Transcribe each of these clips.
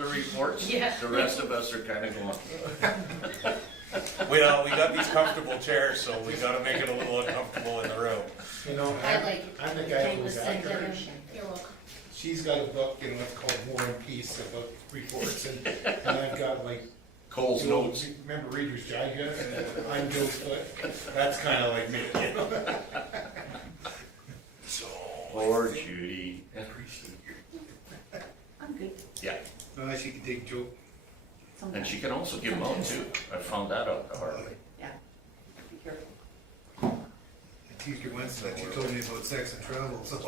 councillor reports. Yeah. The rest of us are kind of going. Well, we got these comfortable chairs, so we gotta make it a little uncomfortable in the room. You know, I like it. I'm the guy Take who's the after her. same. You're welcome. She's got a book in what's called War and Peace about reports, and I've got like, Cole's you know, notes. remember Reader's Digest? I'm Joe Foot. That's kind of like me, you know? So, Poor Judy. I'm good. Yeah, Unless you can take Joe. and she can also give them out too. I found that out the hard way. Yeah. Be careful. I teased her once that she told me about sex and travel, so.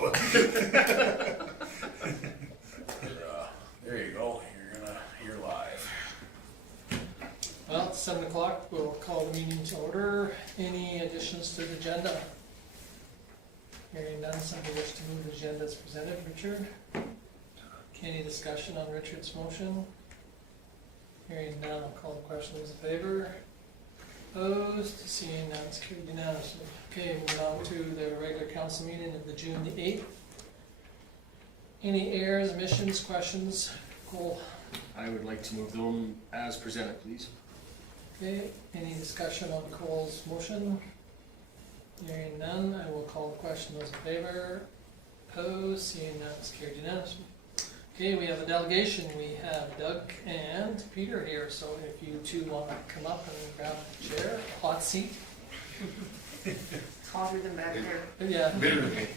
there you go, you're live. Well, it's 7 o'clock, we'll call the meeting to order. Any additions to the agenda? Hearing none, somebody wish to move the agenda as presented, Richard? Any discussion on Richard's motion? Hearing none, I'll call the question, those in favor? Opposed, seeing none, it's carried unanimously. Okay, moving on to the regular council meeting of the June the 8th. Any errors, omissions, questions? Cole? I would like to move them as presented, please. Okay, any discussion on Cole's motion? Hearing none, I will call the question, those in favor? Opposed, seeing none, it's carried unanimously. Okay, we have a delegation, we have Doug and Peter here, so if you two want to come up and grab a chair, a hot seat. It's hotter than back there. Yeah. Literally.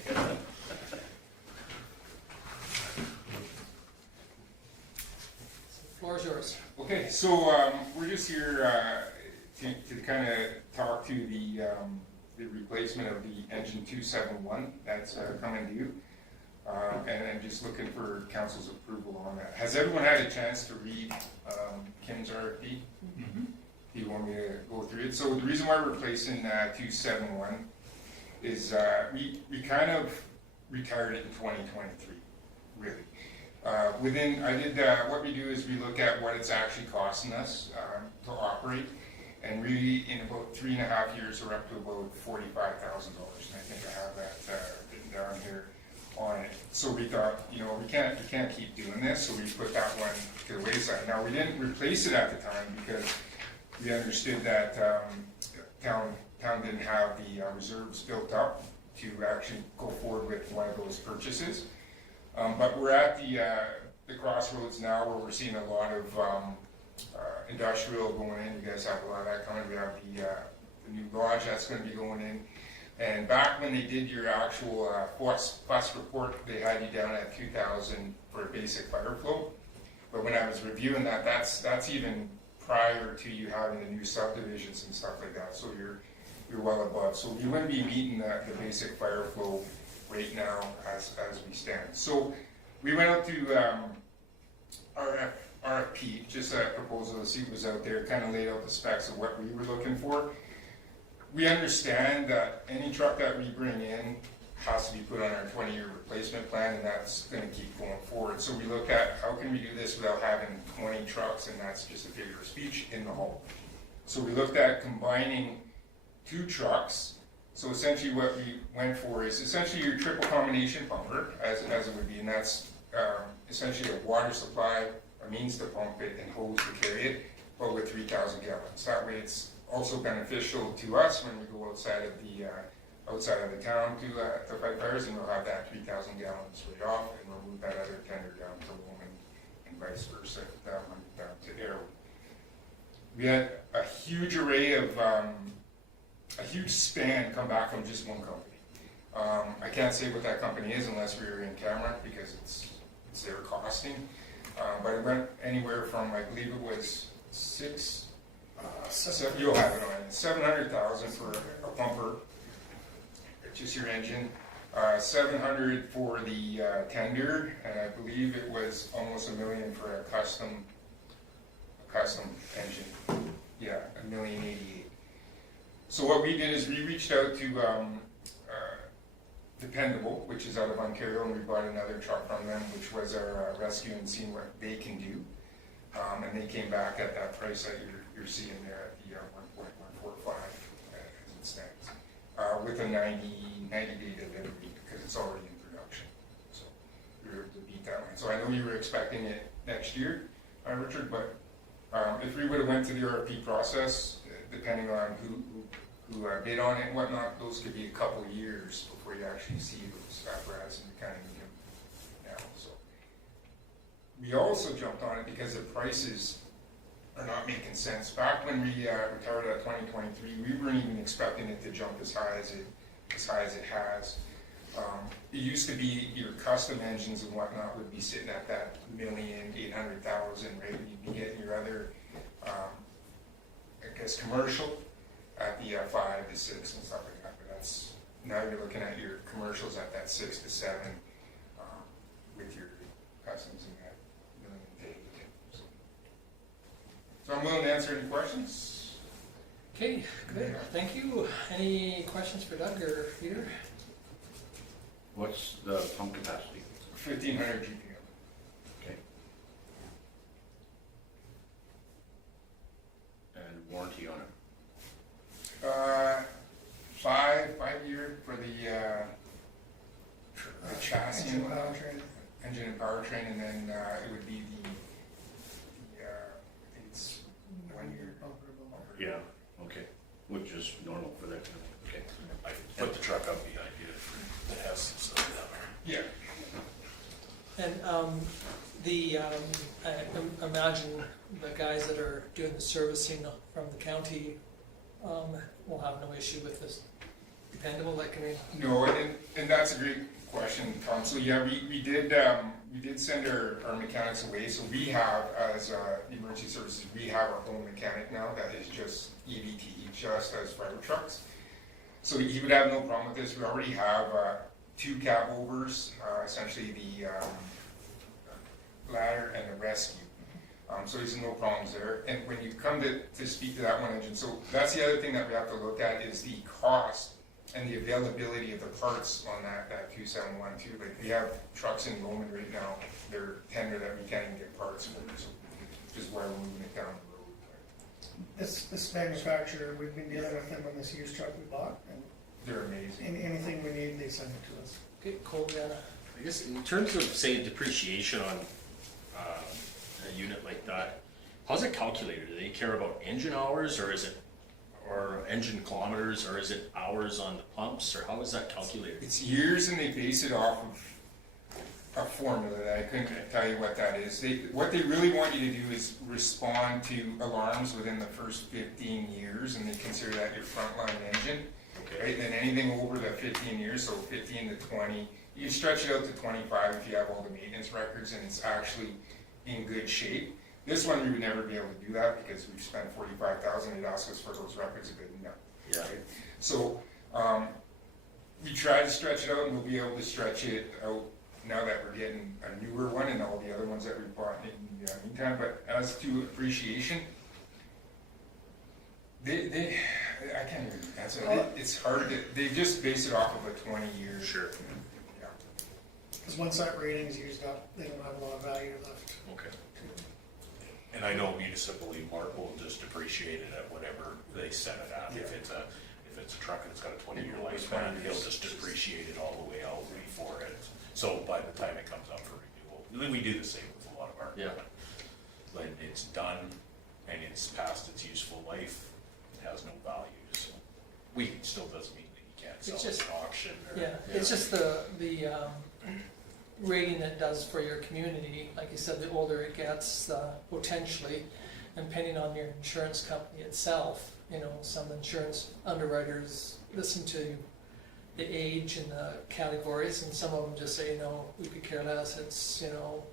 Floor is yours. Okay, so we're just here to kind of talk to the replacement of the engine 271 that's coming due, and just looking for council's approval on that. Has everyone had a chance to read Kim's RFP? Mm-hmm. Do you want me to go through it? So the reason why we're replacing 271 is we kind of retired it in 2023, really. What we do is we look at what it's actually costing us to operate, and really in about 3.5 years we're up to about $45,000, and I think I have that written down here on it. So we thought, you know, we can't keep doing this, so we put that one to the wayside. Now we didn't replace it at the time because we understood that town didn't have the reserves built up to actually go forward with one of those purchases. But we're at the crossroads now where we're seeing a lot of industrial going in. You guys have a lot of that coming. We have the new lodge that's going to be going in. And back when they did your actual fuss report, they had you down at 2,000 for a basic fire flow. But when I was reviewing that, that's even prior to you having the new subdivisions and stuff like that. So you're well above. So you wouldn't be meeting the basic fire flow right now as we stand. So we went out to RFP, just a proposal to see what was out there, kind of laid out the specs of what we were looking for. We understand that any truck that we bring in has to be put on our 20-year replacement plan, and that's going to keep going forward. So we look at how can we do this without having 20 trucks, and that's just a figure of speech in the hole. So we looked at combining 2 trucks. So essentially what we went for is essentially your triple combination pumper, as it would be, and that's essentially a water supply, a means to pump it, and hose to carry it, but with 3,000 gallons. That way it's also beneficial to us when we go outside of the town to fight fires, and we'll have that 3,000 gallons right off, and we'll move that other tender down to Lowman and vice versa, that one down to Arrow. We had a huge array of a huge span come back from just one company. I can't say what that company is unless we were in camera because it's their costing. But it went anywhere from, I believe it was you'll have it on it, 700,000 for a pumper, just your engine, 700 for the tender, and I believe it was almost $1 million for a custom engine. Yeah, $1,088,000. So what we did is we reached out to Dependable, which is out of Ontario, and we bought another truck from them, which was our rescue, and seeing what they can do. And they came back at that price that you're seeing there at the 1.145 as it stands, with a 90-day delivery because it's already in production. So we were able to beat that one. So I know you were expecting it next year. Richard, but if we would have went to the RFP process, depending on who bid on it and whatnot, those could be a couple of years before you actually see those apparatus and kind of need them now. So we also jumped on it because the prices are not making sense. Back when we retired at 2023, we weren't even expecting it to jump as high as it has. It used to be your custom engines and whatnot would be sitting at that $1,800,000 rate. You'd be getting your other, I guess, commercial at the 5 to 6 and stuff like that. But that's now you're looking at your commercials at that 6 to 7 with your customs and that $1,800,000. So I'm willing to answer any questions. Okay, good, thank you. Any questions for Doug or Peter? What's the pump capacity? 1,500 GPM. Okay. And warranty on it? 5-year for the chassis Engine and powertrain. engine and powertrain, and then it would be I think it's 1 year. Yeah, okay, which is normal for that, okay. I put the truck up behind you. It has some stuff down there. Yeah. And I imagine the guys that are doing the servicing from the county will have no issue with this dependable, like, I mean, No, and that's a great question, Tom. So yeah, we did send our mechanics away. So we have, as emergency services, we have our own mechanic now that is just EVT, just as fire trucks. So he would have no problem with this. We already have 2 cab overs, essentially the ladder and the rescue. So there's no problems there. And when you come to speak to that one engine, so that's the other thing that we have to look at is the cost and the availability of the parts on that 2712. Like we have trucks in Lowman right now, they're tender that we can't even get parts for, so which is why we're moving it down the road. This manufacturer, we've been dealing with them on this used truck we bought, and They're amazing. anything we need, they send it to us. get cold, yeah. I guess in terms of, say, depreciation on a unit like that, how's it calculated? Do they care about engine hours, or engine kilometers, or is it hours on the pumps, or how is that calculated? It's years, and they base it off of a formula that I couldn't tell you what that is. What they really want you to do is respond to alarms within the first 15 years, and they consider that your frontline engine. Right, and then anything over the 15 years, so 15 to 20, you stretch it out to 25 if you have all the maintenance records and it's actually in good shape. This one we would never be able to do that because we've spent $45,000. They'd ask us for those records, but no. Yeah. Right? So we try to stretch it out, and we'll be able to stretch it out now that we're getting a newer one and all the other ones that we bought in the meantime. But as to appreciation, I can't even answer it. It's hard to, they just base it off of a 20-year. Sure. Yeah. Because once that rating's used up, they don't have a lot of value left. Okay. And I know municipally, Mark will just depreciate it at whatever they set it at. If it's a truck and it's got a 20-year lifespan, he'll just depreciate it all the way out before it. So by the time it comes up for renewal, we do the same with a lot of our equipment. When it's done and it's past its useful life, it has no value. So still doesn't mean that you can't sell it at auction. Yeah, it's just the rating it does for your community. Like you said, the older it gets, potentially, and depending on your insurance company itself, some insurance underwriters listen to the age and the categories, and some of them just say, we could care less. It's,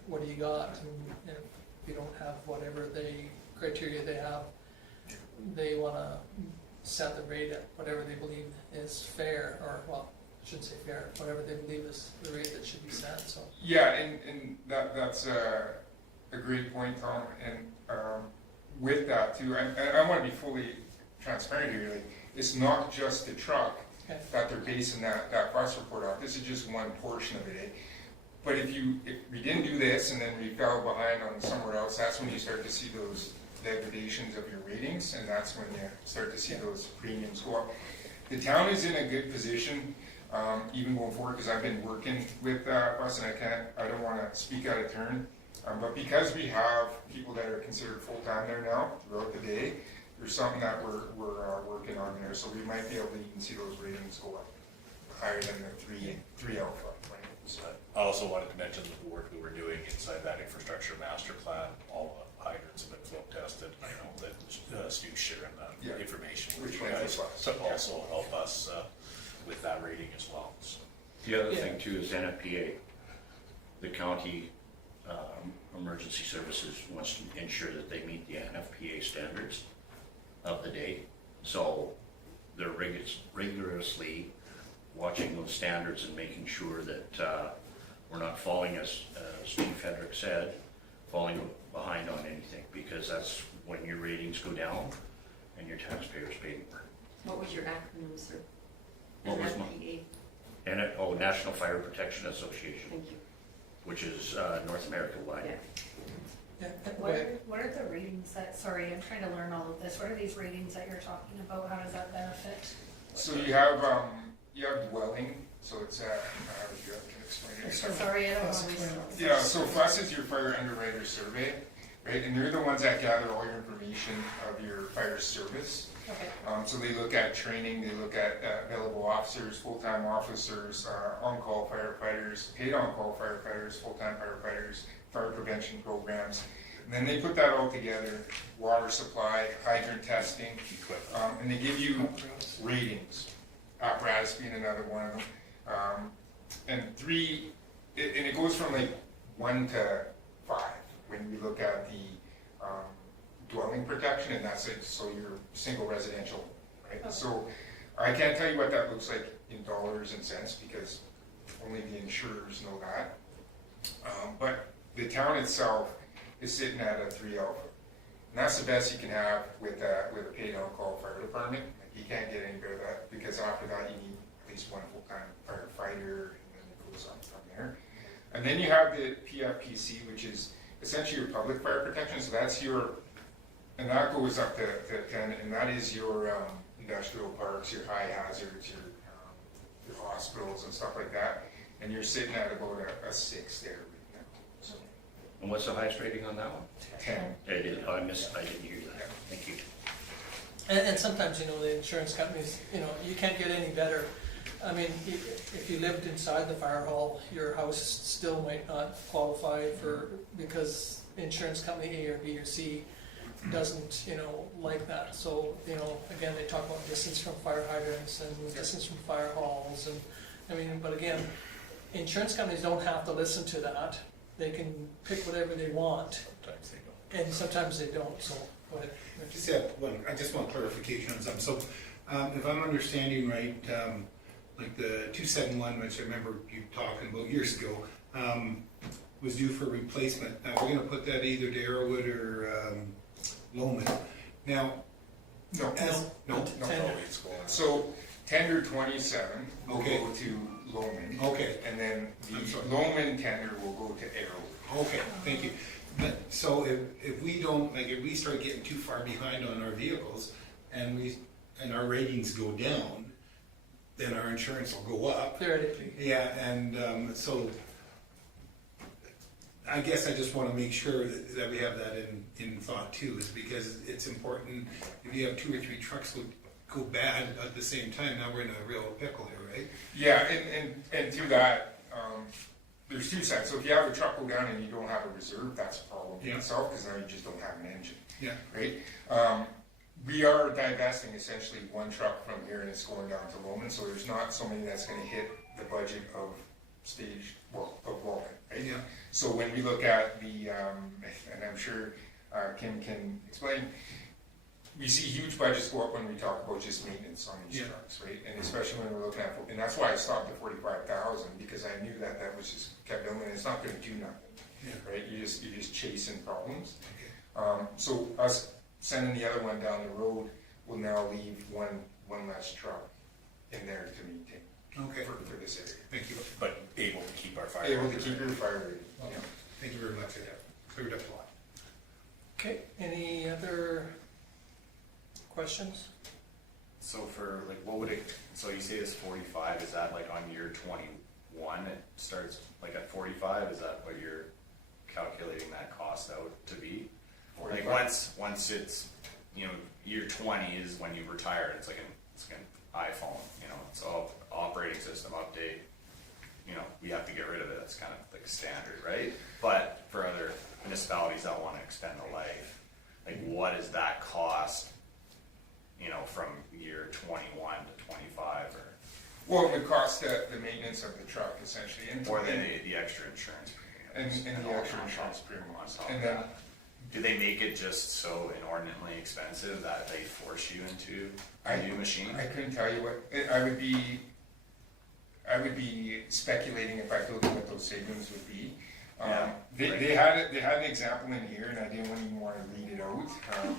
what do you got? And if you don't have whatever criteria they have, they want to set the rate at whatever they believe is fair, or I shouldn't say fair, whatever they believe is the rate that should be set. So Yeah, and that's a great point, Tom. And with that too, I want to be fully transparent here. Like, it's not just the truck that they're basing that bus report off. This is just one portion of it. But if we didn't do this and then we fell behind on somewhere else, that's when you start to see those degradations of your ratings, and that's when you start to see those premiums go up. The town is in a good position, even going forward, because I've been working with us, and I don't want to speak out of turn, But because we have people that are considered full-time there now throughout the day, there's something that we're working on there, so we might be able to even see those ratings go up higher than the three alpha, right? So, I also wanted to mention the work that we're doing inside that infrastructure master plan. All the hydrants have been flow tested. I know that Stu's sharing that Yeah. information with Which you one's guys the best? to also help us with that rating as well. So, The other Yeah. thing too is NFPA. The county emergency services wants to ensure that they meet the NFPA standards of the day. So they're rigorously watching those standards and making sure that we're not falling, as Steve Hedrick said, falling behind on anything, because that's when your ratings go down and your taxpayers pay more. What was your acronym, sir? What was mine? NFPA. National Fire Protection Association, Thank you. which is North America wide. Yeah. Yeah, What are the ratings that, sorry, I'm trying to learn all of this. What are these ratings that you're talking about? How does that benefit? So you have dwelling, so it's you can explain it. Sorry, I don't know these. Yeah, so FUS is your fire underwriter survey, right? And they're the ones that gather all your information of your fire service. Okay, So they look at training, they look at available officers, full-time officers, on-call firefighters, paid on-call firefighters, full-time firefighters, fire prevention programs. And then they put that all together, water supply, hydrant testing, and they give you ratings. Apparatus being another one of them. And it goes from like 1 to 5 when we look at the dwelling protection, and that's it, so you're single residential, right? Okay. So I can't tell you what that looks like in dollars and cents because only the insurers know that. But the town itself is sitting at a 3 alpha. And that's the best you can have with a paid on-call fire department. Like, you can't get any better than that because after that you need at least one full-time firefighter, and then it goes on from there. And then you have the PFPC, which is essentially your public fire protection. So that's and that goes up to 10, and that is your industrial parks, your high hazards, your hospitals and stuff like that. And you're sitting at about a 6 there right now. So And what's the highest rating on that one? 10. It is, I didn't hear that. Thank you. And sometimes, the insurance companies, you can't get any better. I mean, if you lived inside the fire hall, your house still might not qualify because insurance company A or B or C doesn't, like that. So, again, they talk about distance from fire hydrants and distance from fire halls but again, insurance companies don't have to listen to that. They can pick whatever they want, sometimes they don't. and sometimes they don't, so, go ahead. I just want clarification on something. So, if I'm understanding right, like the 271, which I remember you talking about years ago, was due for replacement. We're gonna put that either to Arrowwood or Lowman. Now, No, no, Tender. It's going on. So tender 27 will Okay. go to Loman. okay, And then I'm sorry. the Loman tender will go to Arrow. okay, thank you. But, so if we don't, like, if we start getting too far behind on our vehicles and our ratings go down, then our insurance will go up. Theoretically. Yeah, and so I guess I just want to make sure that we have that in thought too, is because it's important. If you have 2 or 3 trucks go bad at the same time, now we're in a real pickle here, right? Yeah, and to that, there's 2 sides. So if you have a truck go down and you don't have a reserve, that's a problem in Yeah. itself because now you just don't have an engine, Yeah. right? We are divesting essentially 1 truck from here and it's going down to Loman, so there's not so many that's going to hit the budget of Vulcan, right? Yeah. So when we look at the, and I'm sure Kim can explain, we see huge budgets go up when we talk about just maintenance on these Yeah. trucks, right? And especially when we're looking at, and that's why I stopped at 45,000 because I knew that was just kept building. It's not going to do nothing, Yeah. right? You're just chasing problems. Okay. So us sending the other one down the road will now leave one less truck in there to maintain Okay. for this area. Thank you. But able to keep our fire. Able to keep your fire rate. Yeah. Thank you very much. Yeah. Cleared up a lot. Okay, any other questions? So for like, what would it, so you say it's 45, is that like on year 21, it starts like at 45, is that what you're calculating that cost out to be? Like 45. once it's, you know, year 20 is when you retire, it's like an iPhone, you know, it's all operating system update, you know, we have to get rid of it, that's kind of like standard, right? But for other municipalities that wanna extend the life, like what is that cost, you know, from year 21 to 25 Well, it would cost the maintenance of the truck essentially, or the extra insurance premiums. and the all extra on insurance top- premium. on top And of then, that. Do they make it just so inordinately expensive that they force you into a new machine? I couldn't tell you what, I would be speculating if I told you what those savings would be. Yeah, They had an example in here, and I didn't even want to read it out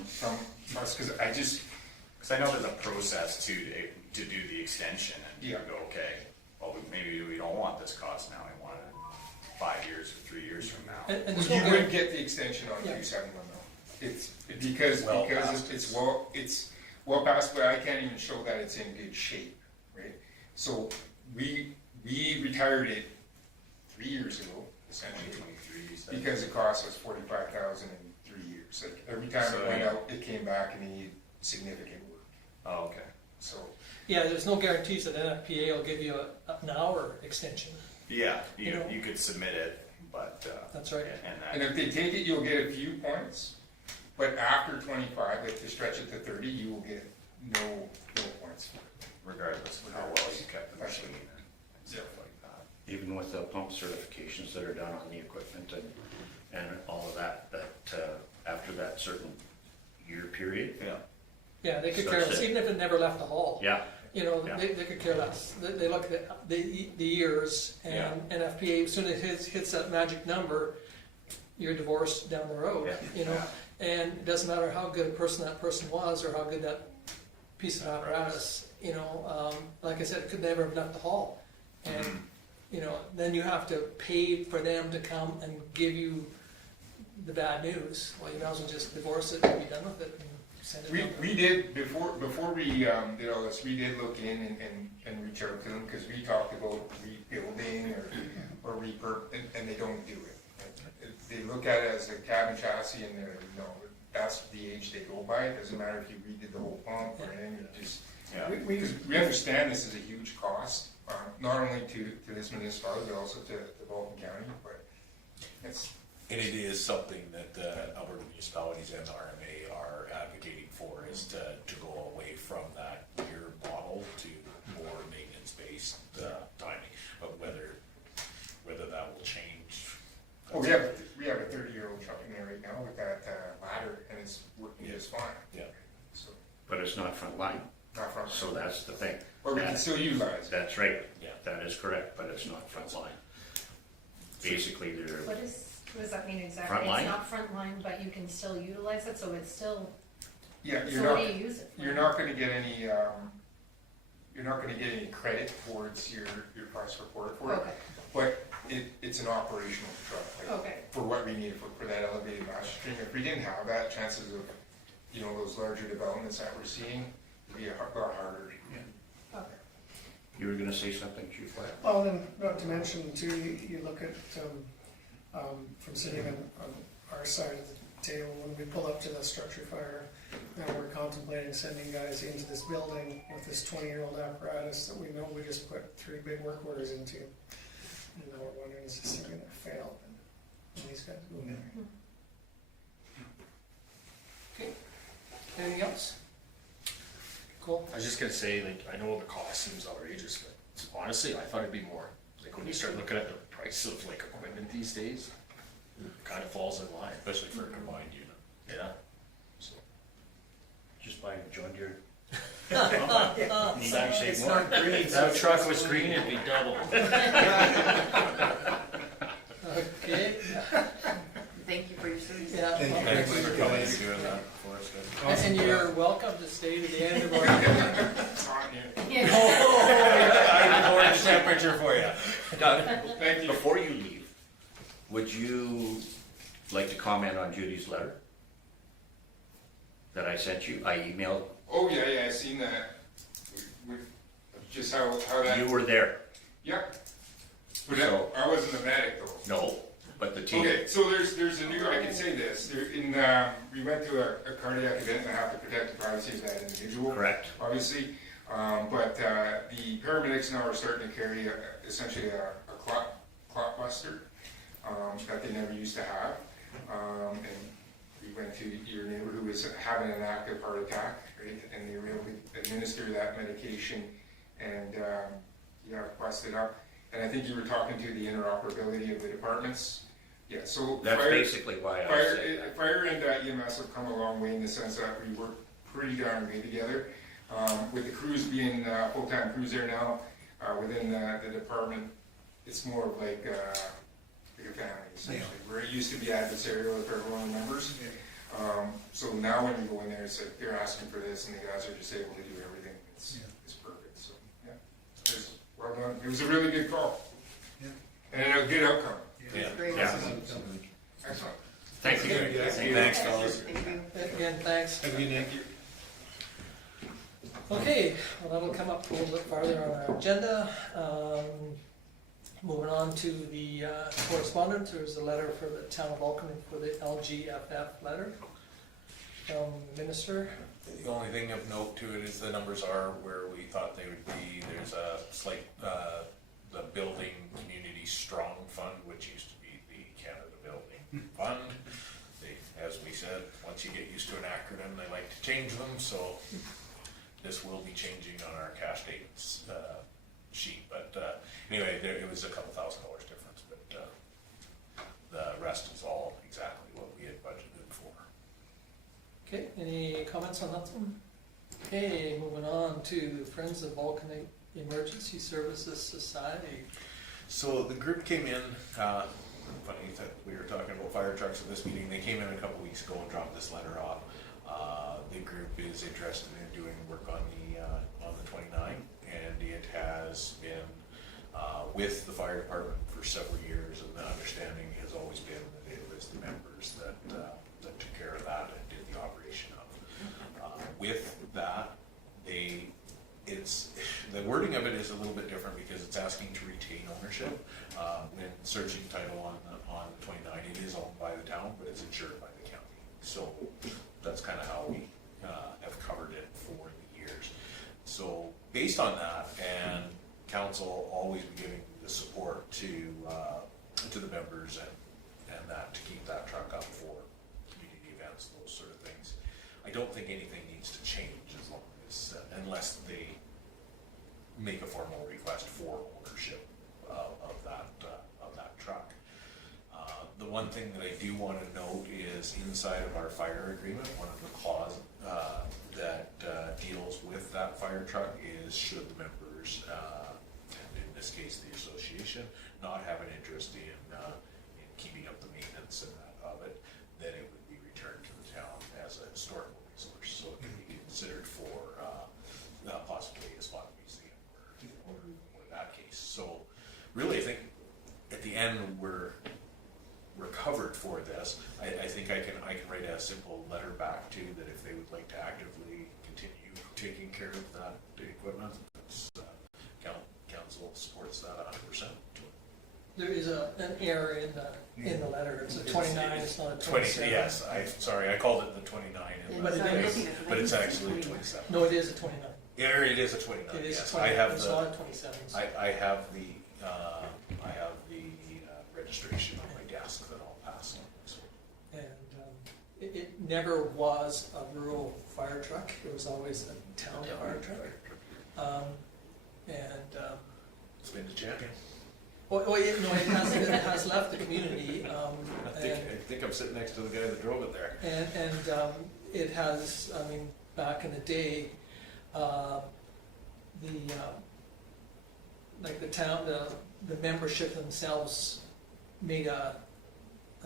from us, because I just, Because I know there's a process to do the extension and you Yeah. go, okay, well, maybe we don't want this cost now, we want it 5 years or 3 years from now. And there's no you guarantee. wouldn't get the extension on Yeah. 271 though. It's because Well past it's well past, but I can't even show that it's in good shape, right? So we retired it 3 years ago, essentially. 2023, you said. Because it cost us 45,000 in 3 years. Like every time So it went you- out, it came back and it needed significant work. Oh, okay. So Yeah, there's no guarantees that NFPA will give you an hour extension. Yeah, You know- you could submit it, but, That's right. and if they take it, you'll get a few points. But after 25, like to stretch it to 30, you will get no points. regardless of how well you kept the That's machine right. and stuff like that. Even with the pump certifications that are done on the equipment and all of that, after that certain year period, Yeah. Yeah, they could So care that's less, it. even if it never left the hall. yeah, You know, Yeah. they could care less. They look at the years, and NFPA, as soon as it hits that magic number, you're divorced down the road, Yeah. you know? And it doesn't matter how good a person that person was, or how good that piece of apparatus, you know, like I said, it could never have left the hall. And, you know, then you have to pay for them to come and give you the bad news. Well, you might as well just divorce it and be done with it and send it down. We did, before we did all this, we did look in and reach out to them, because we talked about rebuilding or repurp, and they don't do it. They look at it as a cabin chassis, and they're, no, that's the age they go by. It doesn't matter if you redid the whole pump or anything, you just, Yeah. because we understand this is a huge cost, not only to this municipality, but also to Vulcan County, but it's, And it is something that Alberta municipalities and RMA are advocating for, is to go away from that year model to more maintenance-based timing. But whether that will change. oh, we have a 30-year-old truck in there right now with that ladder, and it's working just fine. Yeah. So, but it's not front line, not from, so that's the thing. but we can still utilize it. That's right, Yeah. that is correct, but it's not front line. Basically, they're, What does that mean exactly? Frontline? It's not frontline, but you can still utilize it, so it's still, Yeah, so what do you use it for? you're not gonna get any, you're not gonna get any credit towards your cost report for it, Okay, but it's an operational truck, like, okay, for what we need for that elevated master string. If we didn't have that, chances of, you know, those larger developments that we're seeing, would be a lot harder. okay. you were gonna say something, Chief Wyatt? Well, then, not to mention too, you look at, from sitting on our side of the table, when we pull up to the structure fire, and we're contemplating sending guys into this building with this 20-year-old apparatus that we know we just put 3 big work orders into. And now we're wondering, is this thing gonna fail? And these guys go in there. Okay. Anything else? Cool. I was just gonna say, like, I know the cost seems outrageous, but honestly, I thought it'd be more. Like, when you start looking at the price of like equipment these days, it kind of falls in line. Especially for a combined unit. Yeah. So, Just buy a John Deere. you actually save more. If that truck was green, it'd be double. Okay, Thank you for your service. yeah. Thank you. well, Thanks for coming and doing that for us, guys. And you're welcome to stay to the end of our. It's on here. I recorded the temperature for you. Doug, Thank you. before you leave, would you like to comment on Judy's letter that I sent you? I emailed, Oh, yeah, I seen that. We just how that, you were there, yeah. But So- I wasn't the medic though. no, But the team, Okay, so there's a new, I can say this, we went to a cardiac event and I have to protect the privacy of that individual. correct, Obviously, but the paramedics now are starting to carry essentially a clot buster that they never used to have. And we went to your neighbor who was having an active heart attack, right? And they were able to administer that medication and busted up. And I think you were talking to the interoperability of the departments. Yeah, so that's fire, basically why I said that. fire and EMS have come a long way in the sense that we work pretty darn good together. With the crews being full-time crews there now, within the department, it's more of like a family essentially. Where it used to be adversarial if everyone remembers. So now when you go in there, it's like they're asking for this and the guys are just able to do everything. It's perfect. So yeah, it's well done. It was a really good call. Yeah. And a good outcome. Yeah. Great. Yeah. Excellent. Thank you. Thanks, fellas. Thank you. Again, thanks. Have a good night. Okay, well, that'll come up a little bit farther on our agenda. Moving on to the correspondence, there's a letter for the town of Vulcan for the LGFF letter from Minister. The only thing of note to it is the numbers are where we thought they would be. There's a slight, the Building Community Strong Fund, which used to be the Canada Building Fund. They, as we said, once you get used to an acronym, they like to change them, so this will be changing on our cash statements sheet. But anyway, it was a couple $1,000 difference, but the rest is all exactly what we had budgeted for. Okay, any comments on that one? Okay, moving on to Friends of Vulcan Emergency Services Society. So the group came in, funny that we were talking about fire trucks at this meeting, they came in a couple weeks ago and dropped this letter off. The group is interested in doing work on the 29, and it has been with the fire department for several years, and the understanding has always been that it was the members that took care of that and did the operation of. With that, the wording of it is a little bit different because it's asking to retain ownership. When searching title on the 29, it is owned by the town, but it's insured by the county. So that's kind of how we have covered it for the years. So based on that, and council always be giving the support to the members and that to keep that truck up for community events, those sort of things. I don't think anything needs to change as long as unless they make a formal request for ownership of that truck. The one thing that I do want to note is inside of our fire agreement, one of the clauses that deals with that fire truck is should the members, and in this case the association, not have an interest in keeping up the maintenance and that of it, then it would be returned to the town as a historical resource. So it can be considered for possibly a spot museum or that case. So really, I think at the end we're covered for this. I think I can write a simple letter back to that if they would like to actively continue taking care of that equipment. It's, council supports that 100%. There is an error in the letter, it's a 29, it's not a 27. Yes, I called it the 29, But it is. but it's actually 27. No, it is a 29. It is a 29. It is Yes, a 29, it's not a 27. So. I have the registration on my desk that I'll pass on. So. And it never was a rural fire truck, it was always a town fire truck. It's been the champion. It has left the community. I think I'm sitting next to the guy that drove it there. And it has, I mean, back in the day, like the town, the membership themselves made a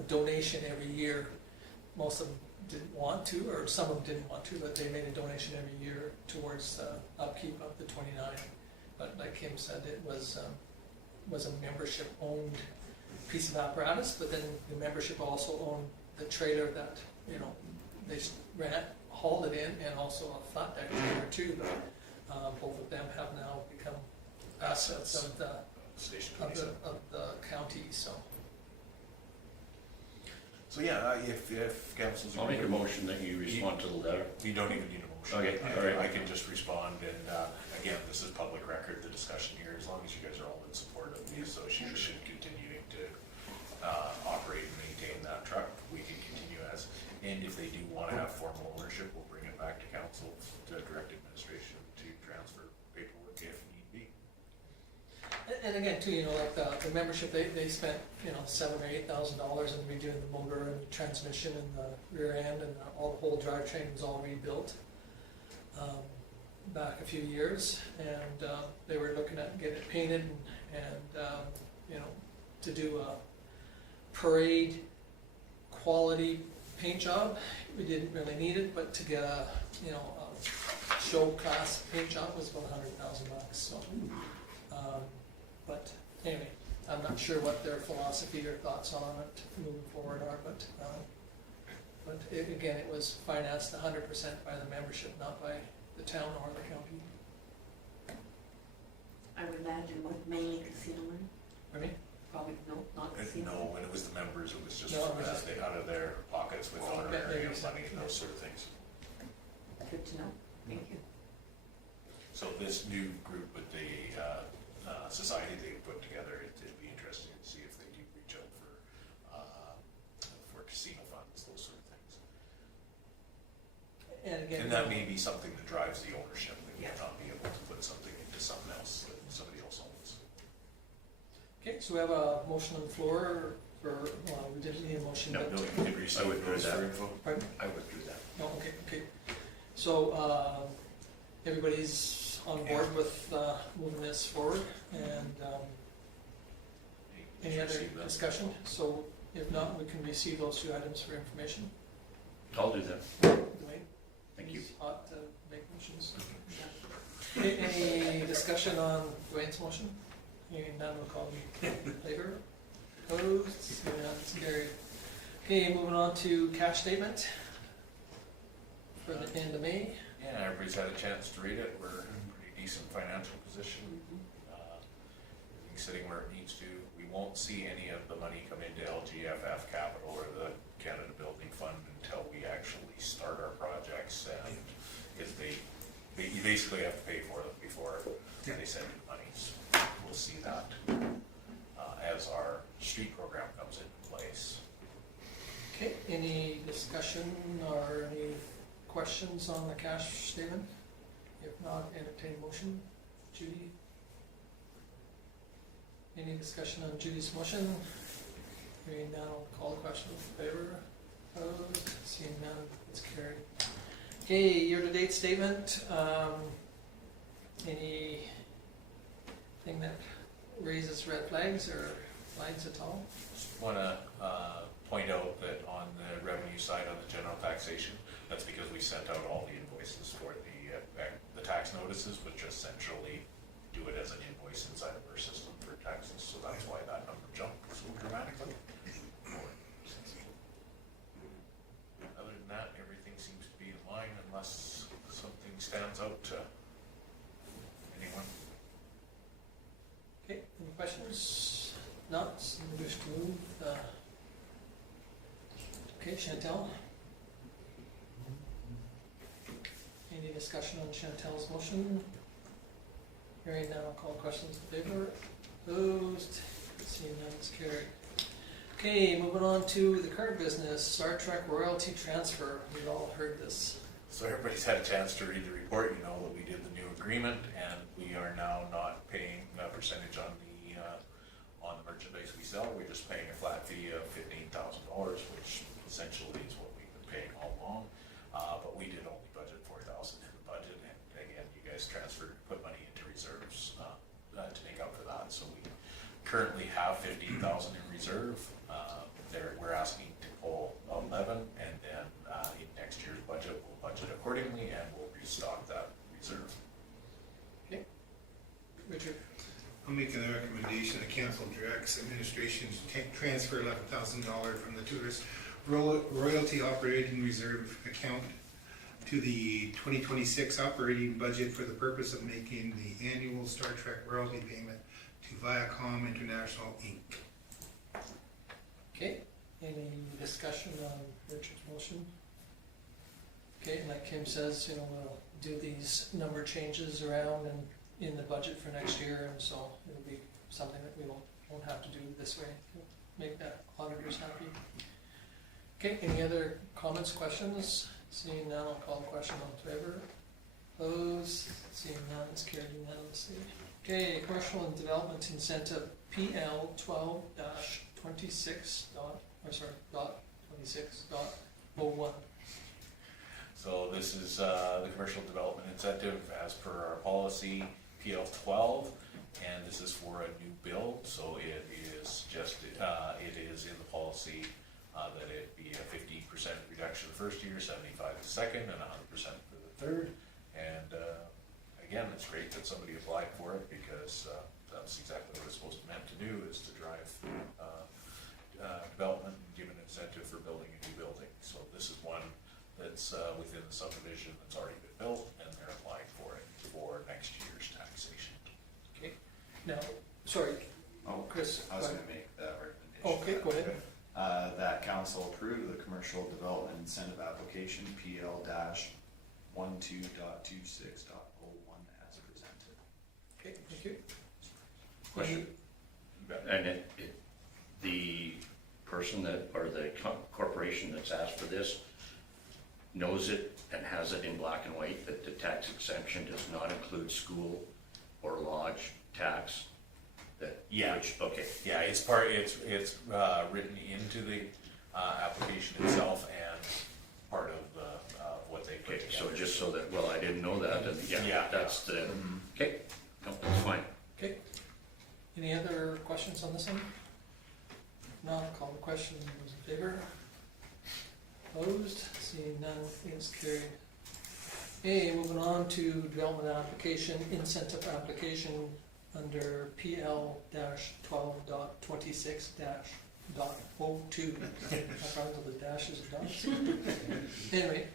donation every year. Most of them didn't want to, or some of them didn't want to, but they made a donation every year towards upkeep of the 29. But like Kim said, it was a membership-owned piece of apparatus, but then the membership also owned the trailer that, they hauled it in, and also a flat deck trailer too, but both of them have now become assets of the Station of 27. the county, so. So yeah, if council's. I'll make a motion that you respond to the letter. You don't even need a motion. Okay, all right. I can just respond, and again, this is public record, the discussion here, as long as you guys are all in support of the association continuing to operate and maintain that truck, we can continue as, and if they do want to have formal ownership, we'll bring it back to council, to direct administration to transfer paperwork if need be. And again, too, you know, like the membership, they spent, you know, $7,000 or $8,000 in redoing the motor and the transmission and the rear end, and all the whole drivetrain was all rebuilt back a few years, and they were looking at getting it painted and you know, to do a parade quality paint job. We didn't really need it, but to get a, you know, a show class paint job was about $100,000. So, but anyway, I'm not sure what their philosophy or thoughts on it moving forward are, but again, it was financed 100% by the membership, not by the town or the county. I would imagine with mainly casino money, Pardon me? probably, no, not casino. No, when it was the members, it was just No, it was just- out of their pockets with Oh, honorary maybe money and those sort of things. Good to know, thank you. So this new group with the society they put together, it'd be interesting to see if they do reach out for casino funds, those sort of things. And again, And that may be something that drives the ownership. They Yeah. may not be able to put something into something else that somebody else owns. okay, so we have a motion on the floor for, we didn't need a motion, No, but. No, you did receive I would do those that. for info. Pardon? I would do that. No, okay. So, everybody's on board with moving this forward, and any You other received that. discussion? So if not, we can receive those two items for information. I'll do that. Dwayne? Thank you. He's ought to make motions. Any discussion on Dwayne's motion? Hearing none, we'll call you in favor. Opposed? Hearing none, it's carried. Okay, moving on to cash statement for the end of May. Yeah, everybody's had a chance to read it. We're in a pretty decent financial position. Everything's sitting where it needs to. We won't see any of the money come into LGFF Capital or the Canada Building Fund until we actually start our projects. And because you basically have to pay for them before they send you the money. So we'll see that as our street program comes into place. Okay, any discussion or any questions on the cash statement? If not, entertain motion. Judy? Any discussion on Judy's motion? Hearing none, I'll call the question in favor. Opposed? Seeing none, it's carried. Okay, year-to-date statement. Anything that raises red flags or flags at all? Just want to point out that on the revenue side, on the general taxation, that's because we sent out all the invoices for the tax notices, which essentially do it as an invoice inside of our system for taxes, so that's why that number jumped so dramatically. Other than that, everything seems to be in line unless something stands out to anyone. Okay, any questions? Not, we wish to move. Okay, Chantel? Any discussion on Chantel's motion? Hearing none, I'll call questions in favor. Opposed? Seeing none, it's carried. Okay, moving on to the current business, Star Trek royalty transfer. We've all heard this. So everybody's had a chance to read the report. You know that we did the new agreement, and we are now not paying a percentage on the merchandise we sell. We're just paying a flat fee of $15,000, which essentially is what we've been paying all along. But we did only budget $4,000 in the budget, and again, you guys put money into reserves to make up for that. So we currently have $15,000 in reserve. We're asking to pull 11, and then in next year's budget, we'll budget accordingly, and we'll restock that reserve. Okay. Richard? I'll make a recommendation that council directs administration to transfer $11,000 from the tourist royalty operating reserve account to the 2026 operating budget for the purpose of making the annual Star Trek royalty payment to Viacom International, Inc. Okay, Any discussion on Richard's motion? Okay, and like Kim says, we'll do these number changes around and in the budget for next year, and so it'll be something that we won't have to do this way. Make that auditors happy. Okay, any other comments, questions? Seeing none, I'll call the question on favor. Opposed? Seeing none, it's carried unanimously. Okay, commercial and development incentive PL 12-26.01. So this is the commercial development incentive as per our policy PL 12, and this is for a new build. So it is just it is in the policy that it be a 50% reduction the first year, 75 the second, and 100% for the third. And again, it's great that somebody applied for it because that's exactly what it's supposed to meant to do, is to drive development and give an incentive for building a new building. So this is one that's within the subdivision that's already been built, and they're applying for it for next year's taxation. Okay, now, sorry, Oh, Chris. I was gonna make that recommendation. Okay, go ahead. That council approve the commercial development incentive application PL-12.26.01 as presented. Okay, thank you. Question? And the person that, or the corporation that's asked for this knows it and has it in black and white that the tax exemption does not include school or lodge tax? That, Yeah. Okay. Yeah, it's written into the application itself and part of what they put Okay, together. so just so that, well, I didn't know that, and yeah, Yeah. that's the, okay, no, that's fine. Okay. Any other questions on this one? No, I'll call the question. Those in favor? Opposed? Seeing none, it's carried. Okay, moving on to development application, incentive application under PL-12.26-.02. I found all the dashes and dots. Anyway,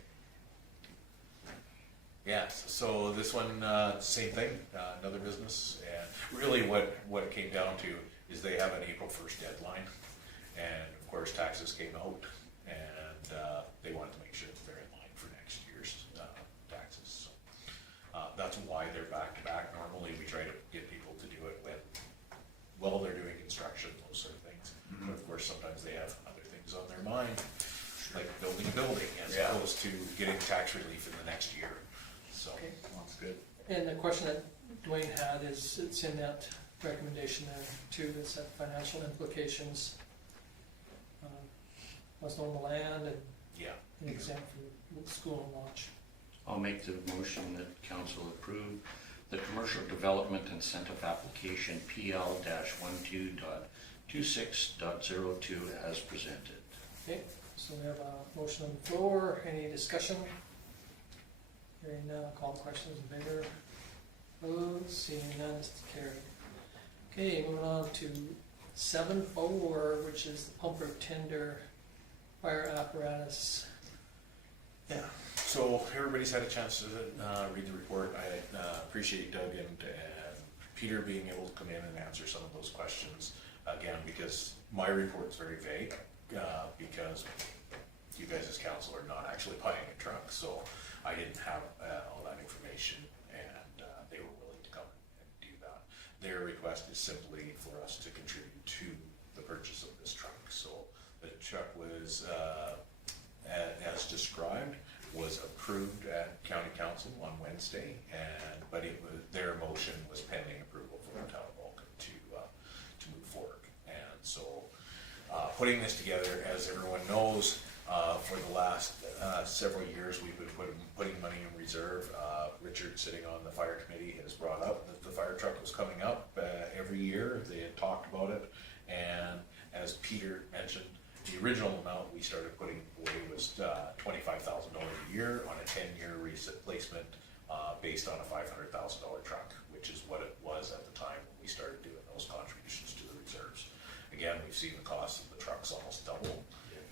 Yes, so this one, same thing, another business, and really what it came down to is they have an April 1st deadline, and of course taxes came out, and they wanted to make sure that they're in line for next year's taxes. So that's why they're back to back. Normally we try to get people to do it while they're doing construction, those sort of things. But of course sometimes they have other things on their mind, like building a building as Yeah. opposed to getting tax relief in the next year. So okay. That's good. And the question that Dwayne had is, it's in that recommendation there too, it's that financial implications. Must own the land and yeah. exempt from school and lodge. I'll make the motion that council approve the commercial development incentive application PL-12.26.02 as presented. Okay, so we have a motion on the floor, any discussion? Hearing none, I'll call the questions in favor. Opposed, seeing none, it's carried. Okay, moving on to 7-4, which is the pumper tender fire apparatus. Yeah. So everybody's had a chance to read the report. I appreciate Doug and Peter being able to come in and answer some of those questions again, because my report's very vague because you guys as council are not actually buying a truck, so I didn't have all that information, and they were willing to come and do that. Their request is simply for us to contribute to the purchase of this truck. So the truck was, as described, was approved at county council on Wednesday, but their motion was pending approval from the town of Vulcan to move forward. And so putting this together, as everyone knows, for the last several years, we've been putting money in reserve. Richard, sitting on the fire committee, has brought up that the fire truck was coming up every year. They had talked about it, and as Peter mentioned, the original amount we started putting away was $25,000 a year on a 10-year replacement based on a $500,000 truck, which is what it was at the time when we started doing those contributions to the reserves. Again, we've seen the cost of the trucks almost double,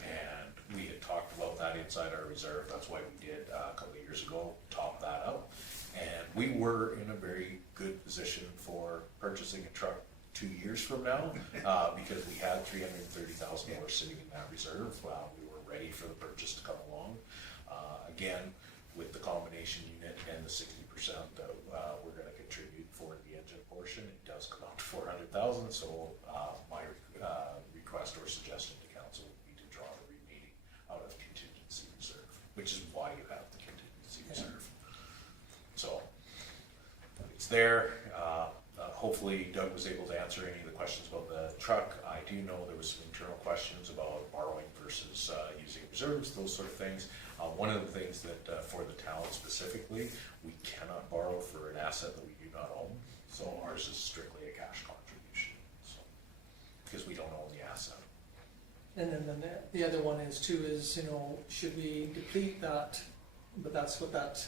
and we had talked about that inside our reserve. That's why we did a couple of years ago top that up, and we were in a very good position for purchasing a truck 2 years from now, because we had $330,000 sitting in that reserve. We were ready for the purchase to come along. Again, with the combination unit and the 60% that we're gonna contribute for the engine portion, it does come out to $400,000, so my request or suggestion to council would be to draw the remaining out of contingency reserve, which is why you have the contingency reserve. So, it's there. Hopefully Doug was able to answer any of the questions about the truck. I do know there was some internal questions about borrowing versus using reserves, those sort of things. One of the things that for the town specifically, we cannot borrow for an asset that we do not own. So ours is strictly a cash contribution, so, because we don't own the asset. And then the other one is too, is, you know, should we deplete that, but that's what that,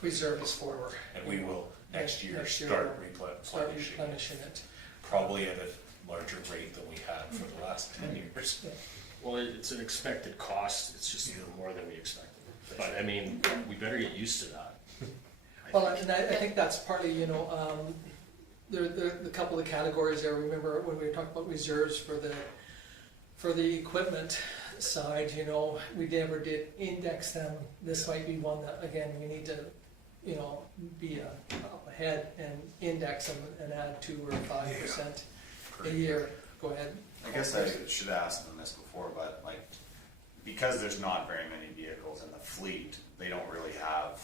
reserve is for. And we will next year Next year start Start replenishing it, replenishing it. probably at a larger rate than we had for the last 10 years. Well, it's an expected cost, it's just a little more than we expected. But I mean, we better get used to that. Well, and I think that's partly, you know, there a couple of categories there. Remember when we were talking about reserves for the equipment side, you know, we never did index them. This might be one that, again, we need to, you know, be up ahead and index them and add 2 or 5% a year. Go ahead. I guess I should ask them this before, but like, because there's not very many vehicles in the fleet, they don't really have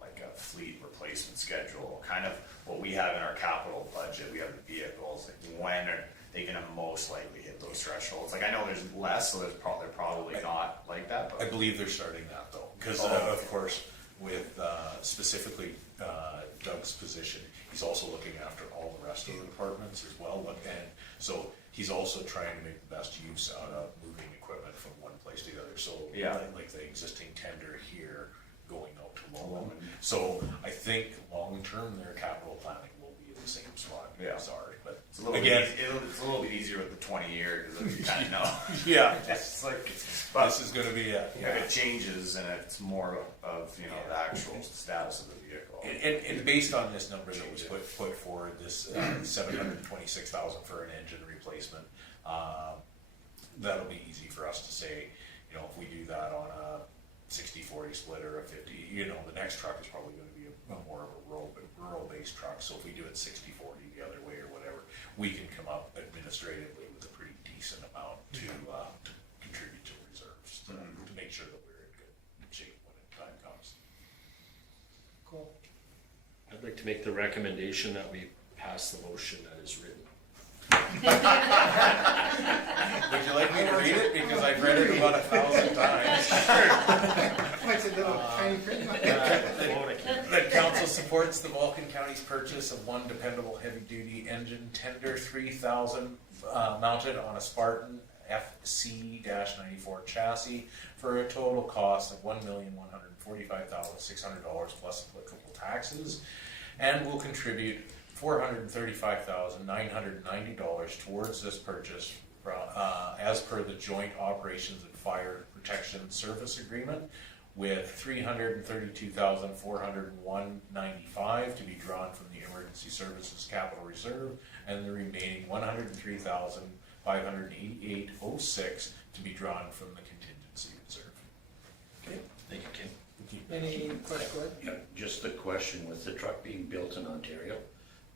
like a fleet replacement schedule. Kind of what we have in our capital budget, we have the vehicles, like when are they gonna most likely hit those thresholds? Like I know there's less, so they're probably not like that, I but believe they're starting that though, because of course, with specifically Doug's position, he's also looking after all the rest of the departments as well. And so he's also trying to make the best use out of moving equipment from one place to the other. So Yeah. like the existing tender here going out to Lowland. So I think long-term, their capital planning will be in the same spot. Yeah. Sorry, but it's a little again, bit, it's a little bit easier with the 20-year because you kind of know. yeah, It's like, this is gonna be a, if it changes and it's more of, you know, the actual status of the vehicle. And based on this number that was put forward, this $726,000 for an engine replacement, that'll be easy for us to say, you know, if we do that on a 60-40 split or a 50, you know, the next truck is probably gonna be a more of a rural-based truck, so if we do it 60-40 the other way or whatever, we can come up administratively with a pretty decent amount to contribute to reserves, to make sure that we're in good shape when the time comes. Cool. I'd like to make the recommendation that we pass the motion that is written. Would you like me to read it? Because I've read it about 1,000 times. What's a little tiny print? That council supports the Vulcan County's purchase of one dependable heavy-duty engine tender 3000 mounted on a Spartan FC-94 chassis for a total cost of $1,145,600 plus applicable taxes, and will contribute $435,990 towards this purchase as per the Joint Operations and Fire Protection Service Agreement, with $332,401.95 to be drawn from the Emergency Services Capital Reserve, and the remaining $103,588.06 to be drawn from the Contingency Reserve. Okay, thank you, Ken. Any questions? Go ahead. Yeah, just the question, with the truck being built in Ontario,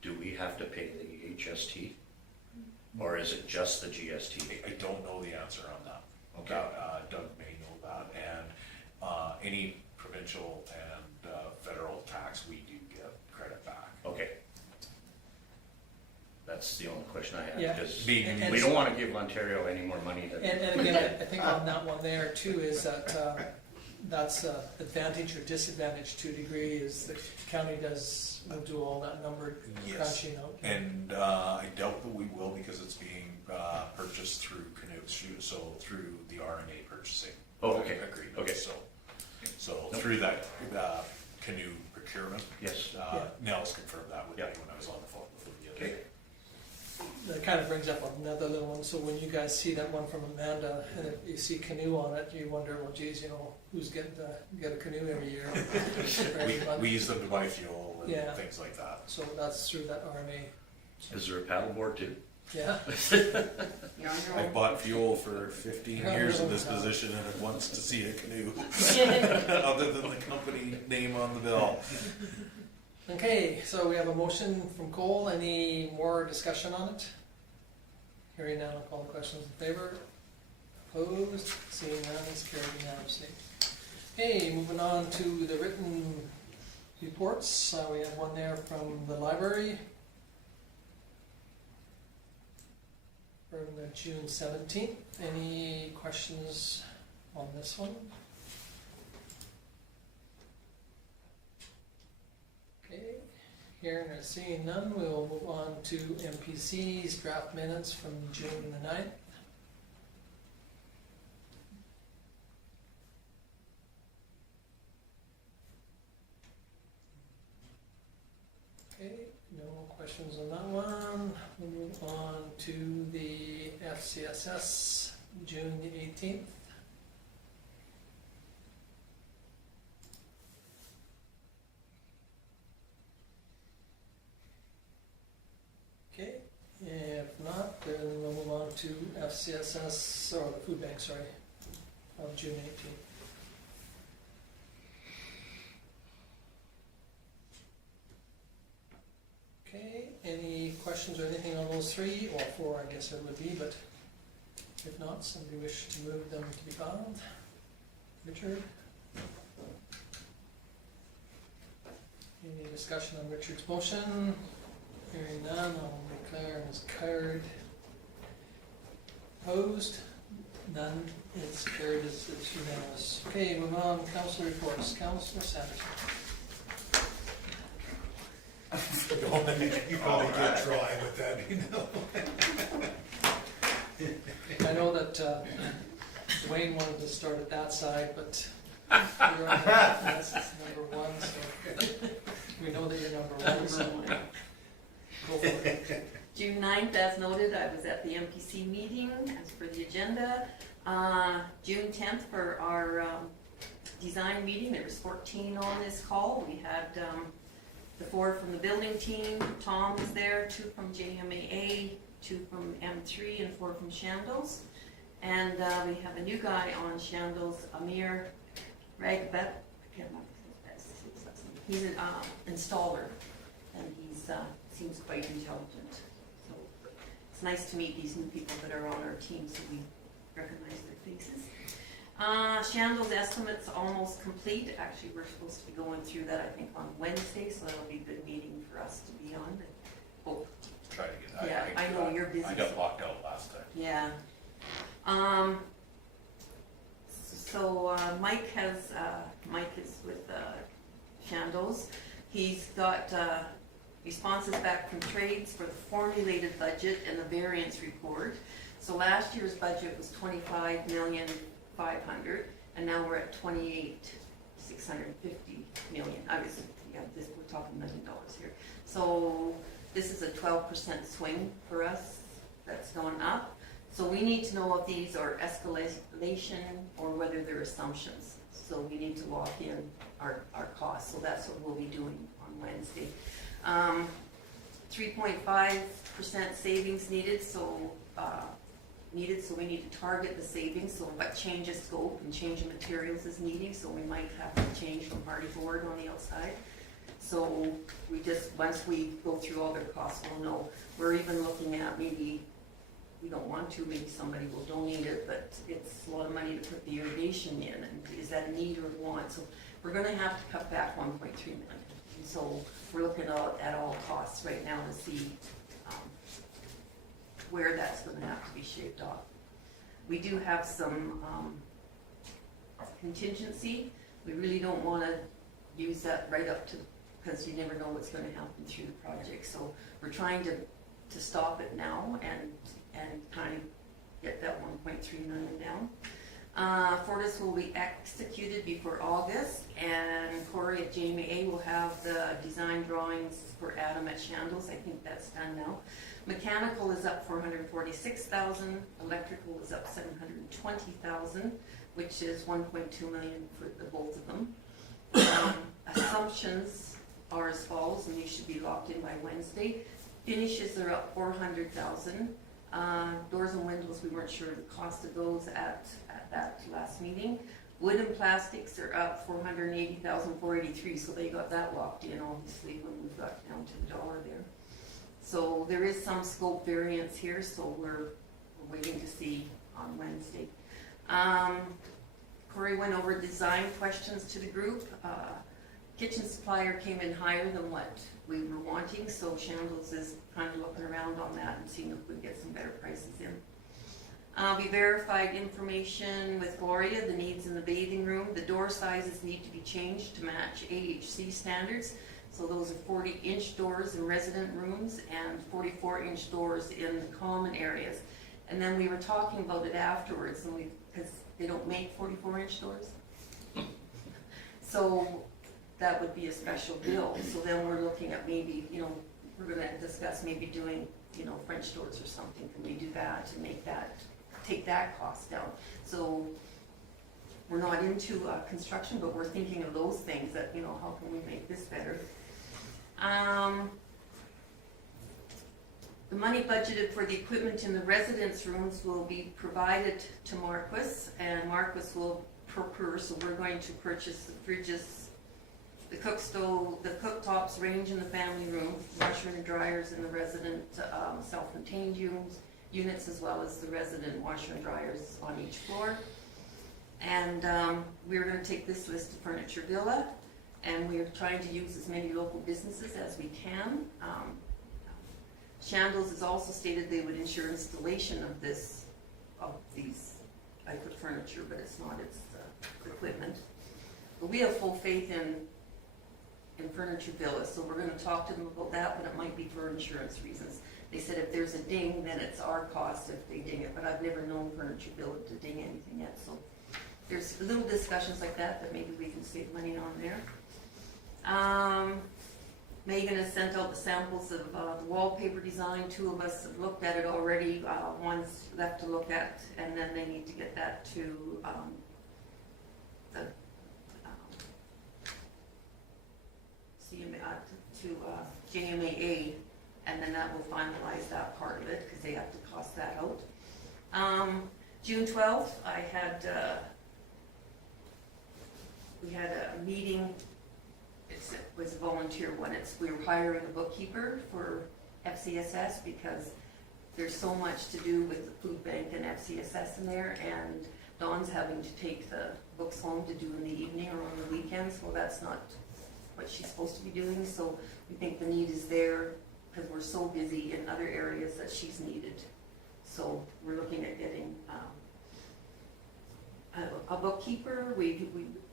do we have to pay the HST? Or is it just the GST? I don't know the answer on that. Okay. Doug may know that, and any provincial and federal tax, we do get credit back. Okay. That's the only question I had, Yeah. because Being- we don't want to give Ontario any more money than. And again, I think on that one there too is that that's advantage or disadvantage to a degree, is the county will do all that number Yes. crunching out. And I doubt that we will, because it's being purchased through Canute, so through the RNA purchasing Okay. agreement. Okay. So through that Canute procurement. Yes. Nels confirmed that with me Yeah. when I was on the phone with him the other Okay. day. That kind of brings up another little one. So when you guys see that one from Amanda, and if you see canoe on it, you wonder, well, geez, you know, who's getting to get a canoe every year? Or every month? We use them to buy fuel and Yeah. things like that. So that's through that RMA Is there a paddleboard too? Yeah, You're on your I've own. bought fuel for 15 Yeah, years in really this well. position and it wants to see a canoe, other than the company name on the bill. okay, so we have a motion from Cole, any more discussion on it? Hearing none, I'll call the questions in favor. Opposed, seeing none, it's carried unanimously. Okay, moving on to the written reports, we have one there from the library. From the June 17th, any questions on this one? Okay, hearing or seeing none, we'll move on to MPC's draft minutes from June the 9th. Okay, no questions on that one. We'll move on to the FCSS, June the 18th. Okay, if not, then we'll move on to FCSS, or the food bank, sorry, of June 18th. Okay, any questions or anything on those three, or four, I guess it would be, but if not, somebody wish to move them to be found? Richard? Any discussion on Richard's motion? Hearing none, I'll declare as carried. Opposed? None, it's carried as unanimous. Okay, move on, council reports, Councilor Sanderson. You probably get dry with that, you know. I know that Dwayne wanted to start at that side, but you're on that's number one, so we know that you're number one, so go for it. June 9th, as noted, I was at the MPC meeting as per the agenda. June 10th for our design meeting, there was 14 on this call. We had the 4 from the building team, Tom was there, 2 from JMAA, 2 from M3, and 4 from Shandles. And we have a new guy on Shandles, Amir Ragbet. I can't remember his last name. He's an installer, and he's seems quite intelligent. So it's nice to meet these new people that are on our team, so we recognize their faces. Shandles estimates almost complete. Actually, we're supposed to be going through that, I think, on Wednesday, so that'll be a good meeting for us to be on. But, Try to get that. yeah, I know you're busy. I got locked out last time. Yeah. So Mike is with Shandles. He's got responses back from trades for the formulated budget and the variance report. So last year's budget was $25,500,000, and now we're at $28,650,000. We're talking $1 million here. So this is a 12% swing for us. That's going up. So we need to know if these are escalation or whether they're assumptions. So we need to lock in our costs. So that's what we'll be doing on Wednesday. 3.5% savings needed. So we need to target the savings. So what change of scope and change of materials is needing. So we might have to change from hardy board on the outside. So we just, once we go through all their costs, we'll know. We're even looking at maybe, we don't want to, maybe somebody will donate it, but it's a lot of money to put the irrigation in, and is that a need or a want? So we're gonna have to cut back 1.3 million. And so we're looking at all costs right now to see where that's gonna have to be shaped off. We do have some contingency. We really don't wanna use that right up to, because you never know what's gonna happen through the project. So we're trying to stop it now and kind of get that 1.3 million down. Fortis will be executed before August, and Corey at JMA will have the design drawings for Adam at Shandles. I think that's done now. Mechanical is up 446,000. Electrical is up 720,000, which is 1.2 million for the both of them. Assumptions are as follows, and these should be locked in by Wednesday. Finishes are up 400,000. Doors and windows, we weren't sure the cost of those at that last meeting. Wood and plastics are up 480,483, so they got that locked in, obviously, when we got down to the dollar there. So there is some scope variance here, so we're waiting to see on Wednesday. Corey went over design questions to the group. Kitchen supplier came in higher than what we were wanting, so Shambles is kind of looking around on that and seeing if we can get some better prices in. We verified information with Gloria, the needs in the bathing room. The door sizes need to be changed to match AHC standards. So those are 40-inch doors in resident rooms and 44-inch doors in the common areas. And then we were talking about it afterwards, and because they don't make 44-inch doors. So that would be a special bill. So then we're looking at maybe, we're gonna discuss maybe doing, French doors or something. Can we do that to make that, take that cost down? So we're not into construction, but we're thinking of those things that, how can we make this better? The money budgeted for the equipment in the residence rooms will be provided to Marquis, and Marquis will procure, so we're going to purchase the fridges, the cook stove, the cooktops range in the family room, washer and dryers in the resident self-contained units, as well as the resident washer and dryers on each floor. And we're going to take this list to Furniture Villa, and we're trying to use as many local businesses as we can. Shambles has also stated they would ensure installation of these, I put furniture, but it's not, it's equipment. But we have full faith in Furniture Villa, so we're going to talk to them about that, but it might be for insurance reasons. They said if there's a ding, then it's our cost if they ding it, but I've never known Furniture Villa to ding anything yet, so there's little discussions like that maybe we can save money on there. Megan has sent out the samples of the wallpaper design. 2 of us have looked at it already. One's left to look at, and then they need to get that to JMAA, and then that will finalize that part of it because they have to cost that out. June 12th, we had a meeting. It was a volunteer one. We were hiring a bookkeeper for FCSS because there's so much to do with the food bank and FCSS in there, and Dawn's having to take the books home to do in the evening or on the weekends. Well, that's not what she's supposed to be doing, so we think the need is there because we're so busy in other areas that she's needed. So we're looking at getting a bookkeeper. We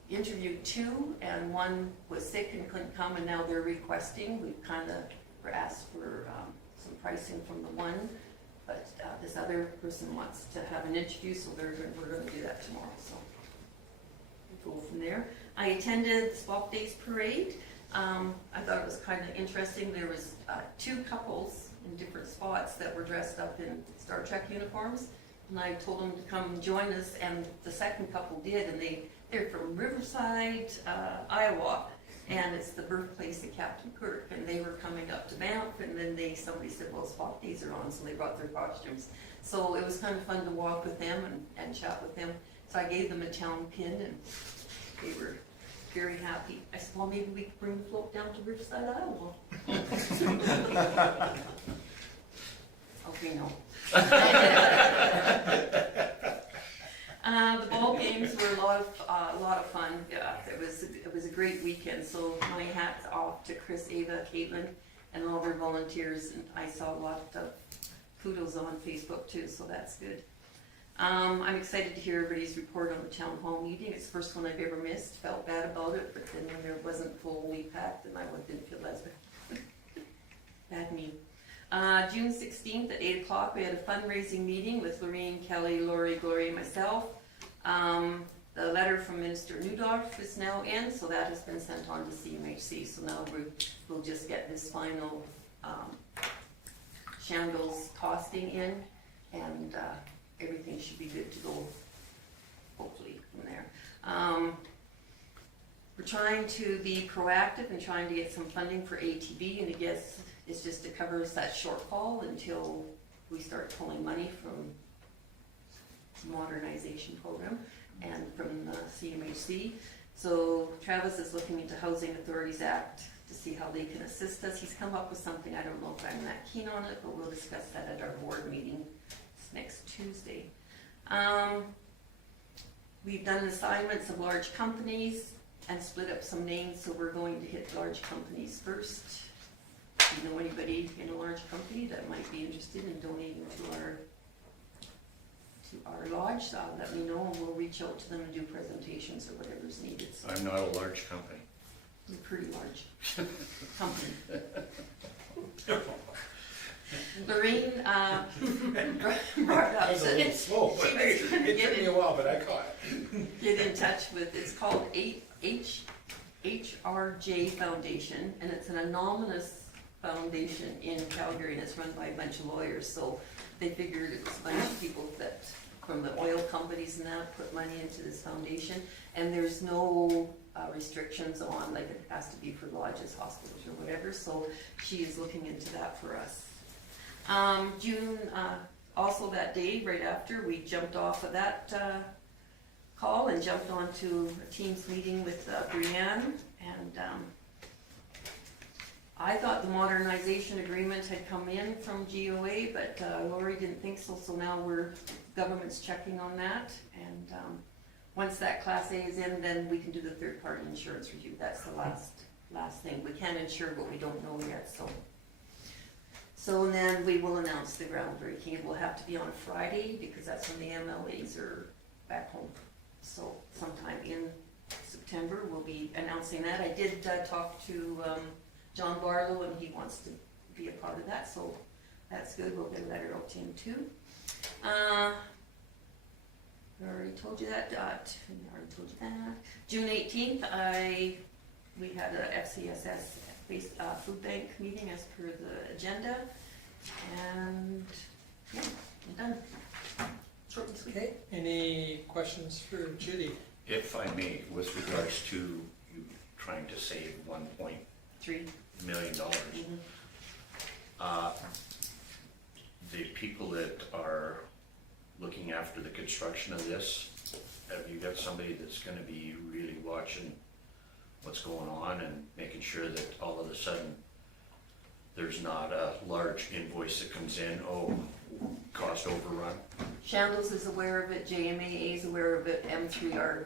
interviewed 2, and one was sick and couldn't come, and now they're requesting. We kind of were asked for some pricing from the one, but this other person wants to have an interview, so we're going to do that tomorrow. So we'll go from there. I attended Swap Days Parade. I thought it was kind of interesting. There was 2 couples in different spots that were dressed up in Star Trek uniforms, and I told them to come join us, and the second couple did, and they're from Riverside, Iowa, and it's the birthplace of Captain Kirk, and they were coming up to Banff, and then somebody said, well, Swap Days are on, so they brought their costumes. So it was kind of fun to walk with them and chat with them. So I gave them a town pin, and they were very happy. I said, well, maybe we could bring the float down to Riverside, Iowa. Okay, no. The ball games were a lot of fun. Yeah, it was a great weekend. So my hat's off to Chris, Ava, Caitlin, and all their volunteers. And I saw a lot of kudos on Facebook too, so that's good. I'm excited to hear everybody's report on the town hall meeting. It's the first one I've ever missed. Felt bad about it, but then when there wasn't fully packed, then I didn't feel as bad. Bad me. June 16th at 8 o'clock, we had a fundraising meeting with Lorraine, Kelly, Lori, Gloria, and myself. The letter from Minister Newdorf is now in, so that has been sent on to CMHC. So now we'll just get this final Shambles costing in, and everything should be good to go, hopefully, from there. we're trying to be proactive and trying to get some funding for ATV, and I guess it's just to cover us that shortfall until we start pulling money from modernization program and from the CMHC. So Travis is looking into Housing Authorities Act to see how they can assist us. He's come up with something, I don't know if I'm that keen on it, but we'll discuss that at our board meeting next Tuesday. We've done assignments of large companies and split up some names, so we're going to hit large companies first. If you know anybody in a large company that might be interested in donating to our lodge, let me know and we'll reach out to them and do presentations or whatever's needed. So I'm not a large company. we're a pretty large company. Lorraine brought up That was a that little slow, but she hey, was gonna it took me a while, but I caught it. get in touch with, it's called HRJ Foundation, and it's an anonymous foundation in Calgary, and it's run by a bunch of lawyers, so they figured it was a bunch of people that, from the oil companies and that, put money into this foundation, and there's no restrictions on, like, it has to be for lodges, hospitals, or whatever, so she is looking into that for us. June, also that day, right after, we jumped off of that call and jumped onto a Teams meeting with Brianne, and I thought the modernization agreement had come in from GOA, but Lori didn't think so, so now government's checking on that, and once that Class A is in, then we can do the third-party insurance review. That's the last thing. We can insure, but we don't know yet, so then we will announce the groundbreaking. It will have to be on a Friday, because that's when the MLAs are back home. So sometime in September, we'll be announcing that. I did talk to John Barlow, and he wants to be a part of that, so that's good. We'll get a letter out to him too. I already told you that. June 18th, we had a FCSS food bank meeting as per the agenda, and yeah, I'm done. Short and sweet. Okay, any questions for Judy? If I may, with regards to you trying to save $1.3 million, the people that are looking after the construction of this, have you got somebody that's gonna be really watching what's going on and making sure that all of a sudden there's not a large invoice that comes in, cost overrun? Shambles is aware of it, JMAA is aware of it, M3R,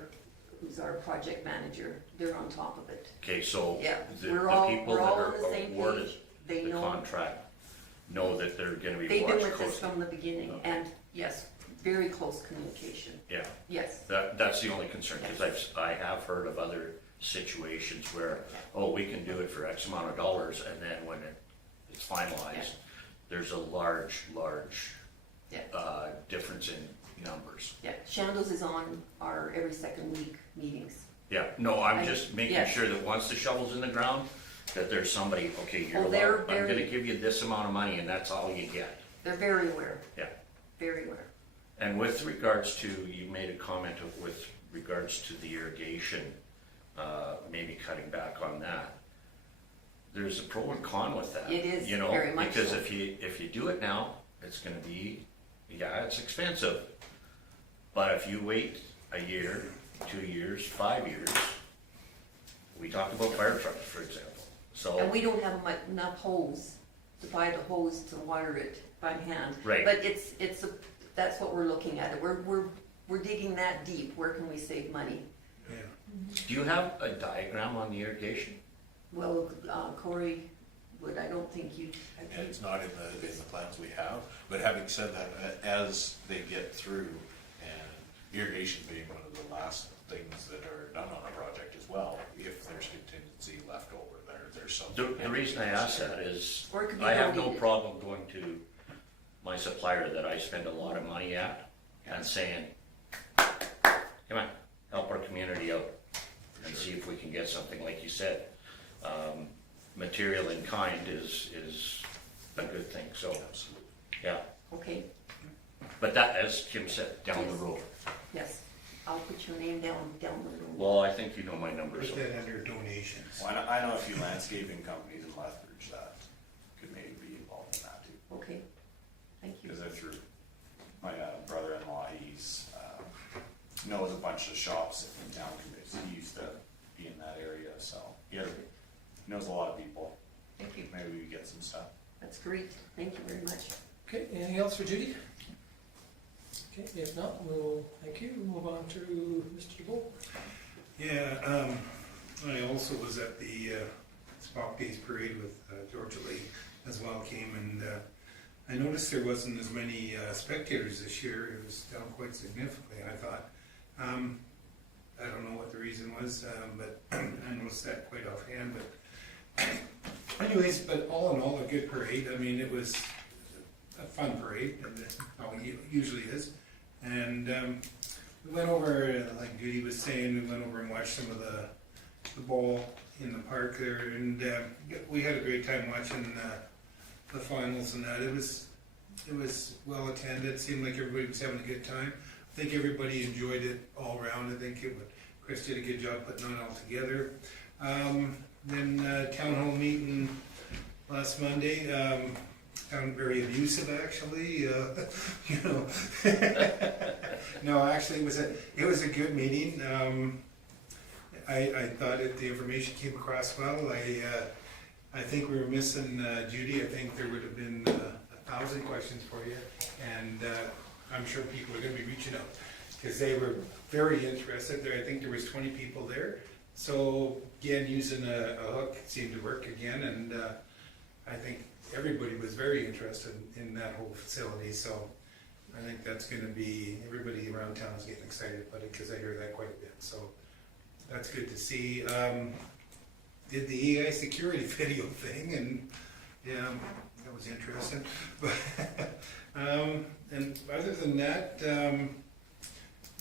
who's our project manager, they're on top of it. Okay, so Yeah, the we're all people that on are the same awarded page. They the know, contract know that they're gonna be they've been watched with us closely. from the beginning, Okay. and yes, very close communication, Yeah, yes. that's the only concern, because I have heard of other situations where, we can do it for X amount of dollars, and then when it's finalized, there's a large Yeah. difference in numbers. Yeah, Shambles is on our every second week meetings. Yeah, no, I'm just making yes. sure that once the shovel's in the ground, that there's somebody, okay, you're they're allowed, I'm very- gonna give you this amount of money, and that's all you get. They're very aware, Yeah. very aware. And with regards to, you made a comment with regards to the irrigation, maybe cutting back on that. There's a pro and con with that. It is, you know, very much because so. if you do it now, it's gonna be, it's expensive. But if you wait a year, 2 years, 5 years, we talked about fire trucks, for example. So, And we don't have enough hose to buy the hose to water it by hand. Right. But that's what we're looking at. We're digging that deep. Where can we save money? Yeah. do you have a diagram on the irrigation? Well, Corey would, I don't think you, And it's not in the plans we have, but having said that, as they get through, and irrigation being one of the last things that are done on a project as well, if there's contingency left over, there's some. The reason I ask that is, Or it could be I have no donated. problem going to my supplier that I spend a lot of money at and saying, come on, help our community out and see if we can get something, like you said. Material in kind is a good thing, so, Absolutely. yeah. okay, But that, as Kim said, down the road. yes. I'll put your name down the road. Well, I think you know my number, Put so. that under donations. Well, I know a few landscaping companies in Lethbridge that could maybe be involved in that too. Okay, thank you. Because they're through, my brother-in-law, he's, knows a bunch of shops in town, because he used to be in that area, so he knows a lot of people. Thank you. Maybe we could get some stuff. That's great. Thank you very much. Okay, anything else for Judy? Okay, if not, we'll, thank you, move on to Mr. DeBolt. Yeah, I also was at the Spock Days Parade with Georgia Lee as well came, and I noticed there wasn't as many spectators this year. It was down quite significantly, I thought. I don't know what the reason was, but I noticed that quite offhand. But anyways, but all in all, a good parade. I mean, it was a fun parade, and how it usually is. And we went over, like Judy was saying, we went over and watched some of the ball in the park there, and we had a great time watching the finals and that. It was well attended. Seemed like everybody was having a good time. I think everybody enjoyed it all around. I think Chris did a good job putting it all together. Then town hall meeting last Monday. Found very abusive, actually. You know, no, actually, it was a good meeting. I thought the information came across well. I think we were missing Judy. I think there would have been 1,000 questions for you, and I'm sure people are going to be reaching out because they were very interested. I think there was 20 people there. So again, using a hook seemed to work again, and I think everybody was very interested in that whole facility. So I think that's going to be, everybody around town is getting excited about it because I hear that quite a bit. So that's good to see. Did the EI security video thing, and yeah, that was interesting. But and other than that,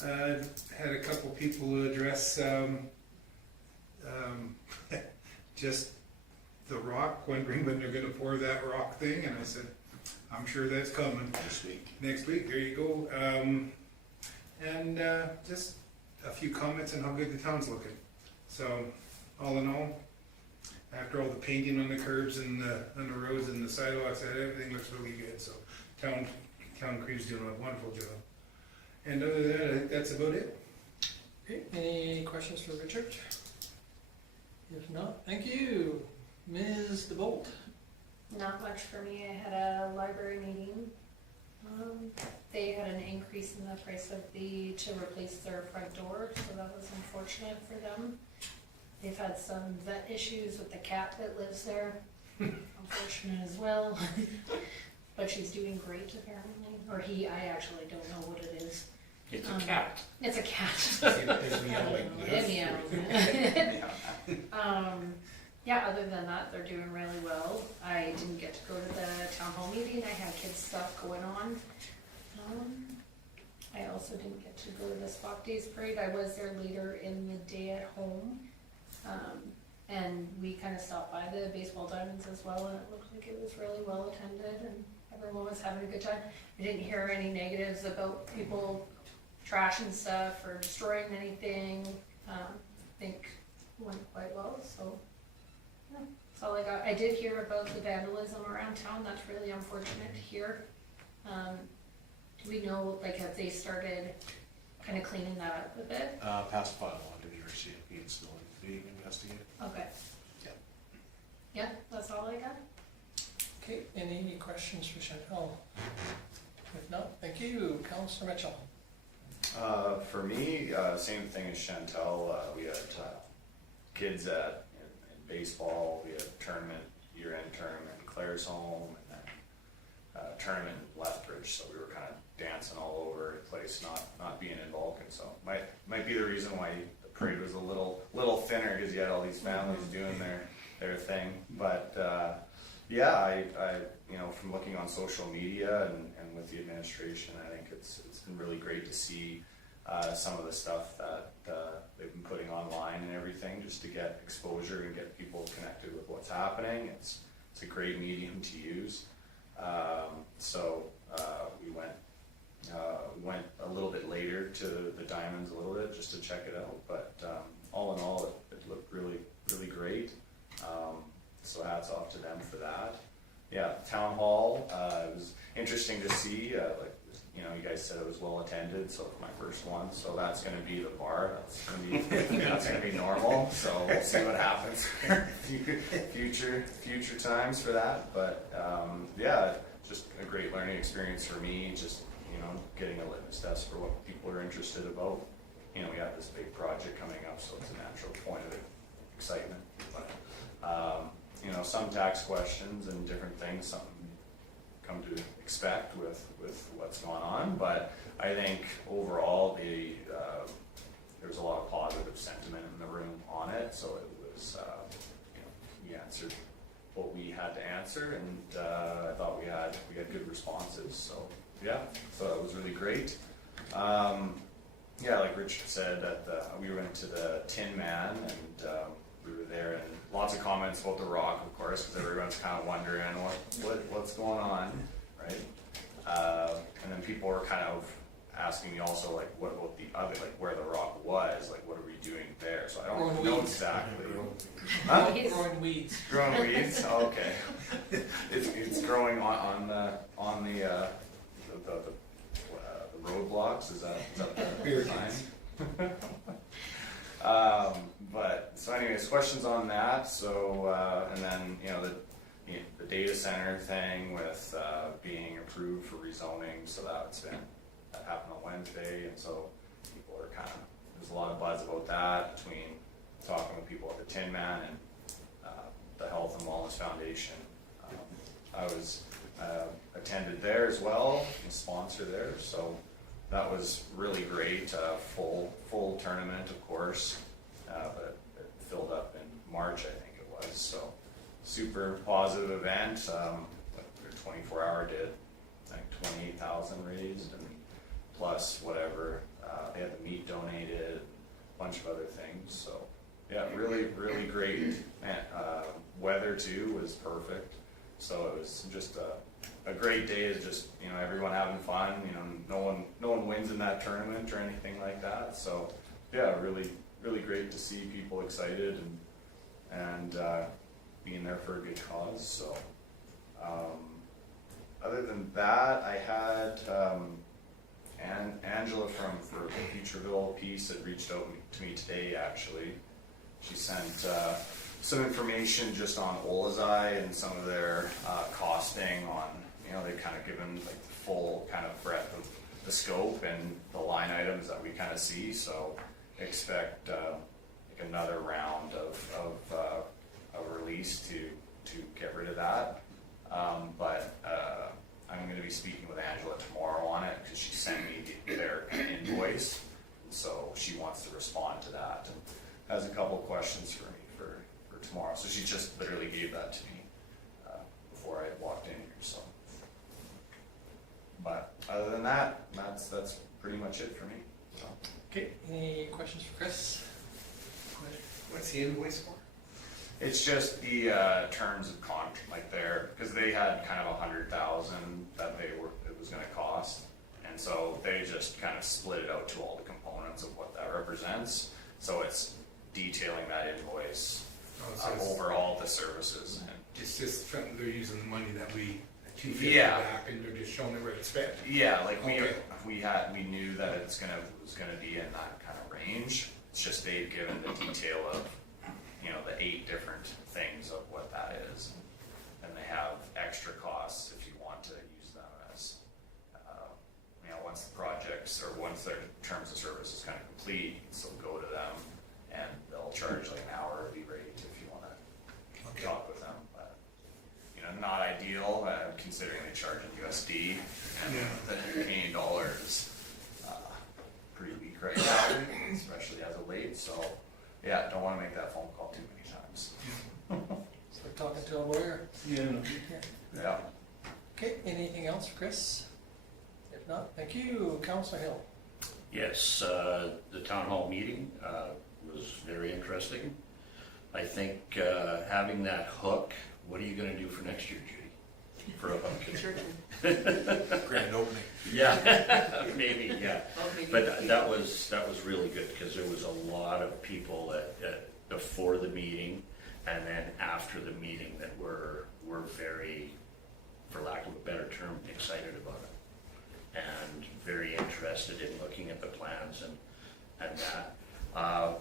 had a couple people address just the rock, wondering when they're going to pour that rock thing, and I said, I'm sure that's coming. Next week, there you go. And just a few comments on how good the town's looking. So, all in all, after all the painting on the curbs and on the roads and the sidewalks, everything looks really good. So, town crew's doing a wonderful job. And other than that, I think that's about it. Okay, any questions for Richard? If not, thank you. Ms. DeBolt. Not much for me. I had a library meeting. They had an increase in the price of to replace their front door, so that was unfortunate for them. They've had some vet issues with the cat that lives there, unfortunate as well. But she's doing great apparently, or I actually don't know what it is. It's a cat. It's a cat. It's meowing. It meows. Yeah, other than that, they're doing really well. I didn't get to go to the town hall meeting. I had kids stuff going on. I also didn't get to go to the Spock Days Parade. I was there later in the day at home. And we kind of stopped by the baseball diamonds as well, and it looked like it was really well attended and everyone was having a good time. I didn't hear any negatives about people trashing stuff or destroying anything. I think it went quite well, so yeah, that's all I got. I did hear about the vandalism around town. That's really unfortunate to hear. Do we know, like, have they started kind of cleaning that up a bit? Past file on to the RCMP and still being investigated. Okay. Yeah. Yeah, that's all I got. Okay, any questions for Chantal? If not, thank you. Councillor Mitchell. For me, same thing as Chantal. We had kids in baseball. We had a tournament, year-end tournament in Clare's home, and then tournament in Lethbridge. So we were kind of dancing all over the place, not being in Vulcan. So might be the reason why the parade was a little thinner, because you had all these families doing their thing. But yeah, I from looking on social media and with the administration, I think it's been really great to see some of the stuff that they've been putting online and everything, just to get exposure and get people connected with what's happening. It's a great medium to use. So we went We went a little bit later to the diamonds a little bit just to check it out, but all in all, it looked really, really great. So hats off to them for that. Yeah, town hall, it was interesting to see, like, you know, you guys said it was well attended, so it's my first one, so that's gonna be the bar, that's gonna be normal, so we'll see what happens future times for that, but, yeah, just a great learning experience for me, just, you know, getting a litmus test for what people are interested about. You know, we have this big project coming up, so it's a natural point of excitement, but, you know, some tax questions and different things, something come to expect with what's going on, but I think overall there was a lot of positive sentiment in the room on it, so it was, you know, we answered what we had to answer, and I thought we had good responses, so yeah, so that was really great. Yeah, like Richard said, that we went to the Tin Man, and we were there, and lots of comments about the Rock, of course, because everyone's kind of wondering what's going on, right? And then people were kind of asking me also, like, what about the other, like, where the Rock was, like, what are we doing there? So I don't know exactly. Huh? Growing weeds. Growing weeds. Oh, okay. It's growing on the roadblocks. Is that the sign? But so anyways, questions on that. So and then you know the data center thing with being approved for rezoning. So that happened on Wednesday, and so people are kind of, there's a lot of buzz about that between talking with people at the Tin Man and the Health and Wellness Foundation. I was attended there as well, and sponsor there, so that was really great. Full tournament, of course, but it filled up in March, I think it was. So super positive event. Their 24-hour did, I think, 28,000 raised, and plus whatever they had the meat donated, a bunch of other things. So yeah, really great. And weather too was perfect. So it was just a great day. Is just, you know, everyone having fun. You know, no one wins in that tournament or anything like that. So yeah, really great to see people excited and being there for a good cause. So other than that, I had Angela for the Futureville piece that reached out to me today. Actually, she sent some information just on Olazai and some of their costing on, you know, they've kind of given like the full kind of breadth of the scope and the line items that we kind of see. So expect like another round of a release to get rid of that. But I'm going to be speaking with Angela tomorrow on it because she sent me their invoice. So she wants to respond to that and has a couple questions for me for tomorrow. So she just literally gave that to me before I walked in here. So, but other than that, that's pretty much it for me. So. Okay, any questions for Chris? What's the invoice for? It's just the terms of contract, like there, because they had kind of 100,000 that it was going to cost, and so they just kind of split it out to all the components of what that represents. So it's detailing that invoice over all the services. And It's just they're using the money that we Yeah. back, and they're just showing it where it's spent. yeah, like Okay. we knew that it was gonna be in that kind of range. It's just they've given the detail of, you know, the 8 different things of what that is, and they have extra costs if you want to use them as, you know, once the projects or once their terms of service is kind of complete, so go to them and they'll charge like an hourly rate if you want to talk with them. But you know, not ideal considering they charge in USD and the Canadian dollar is pretty weak right now, especially as of late. So yeah, don't want to make that phone call too many times. So we're talking to a lawyer. Yeah. Yeah. Okay, anything else for Chris? If not, thank you, Councillor Hill. Yes, the town hall meeting was very interesting. I think having that hook, what are you going to do for next year, Judy? for a pumpkin. Sure. Grand opening. Yeah, maybe, yeah. Well, maybe But that was really good, because there was a lot of people before the meeting and then after the meeting that were very, for lack of a better term, excited about it. And very interested in looking at the plans and that.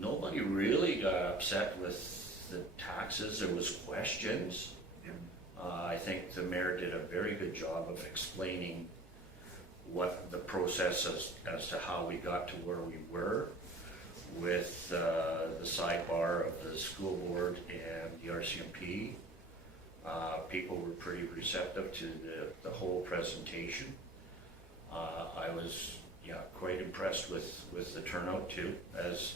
Nobody really got upset with the taxes. There was questions. I think the mayor did a very good job of explaining what the process as to how we got to where we were with the sidebar of the school board and the RCMP. People were pretty receptive to the whole presentation. I was quite impressed with the turnout too, as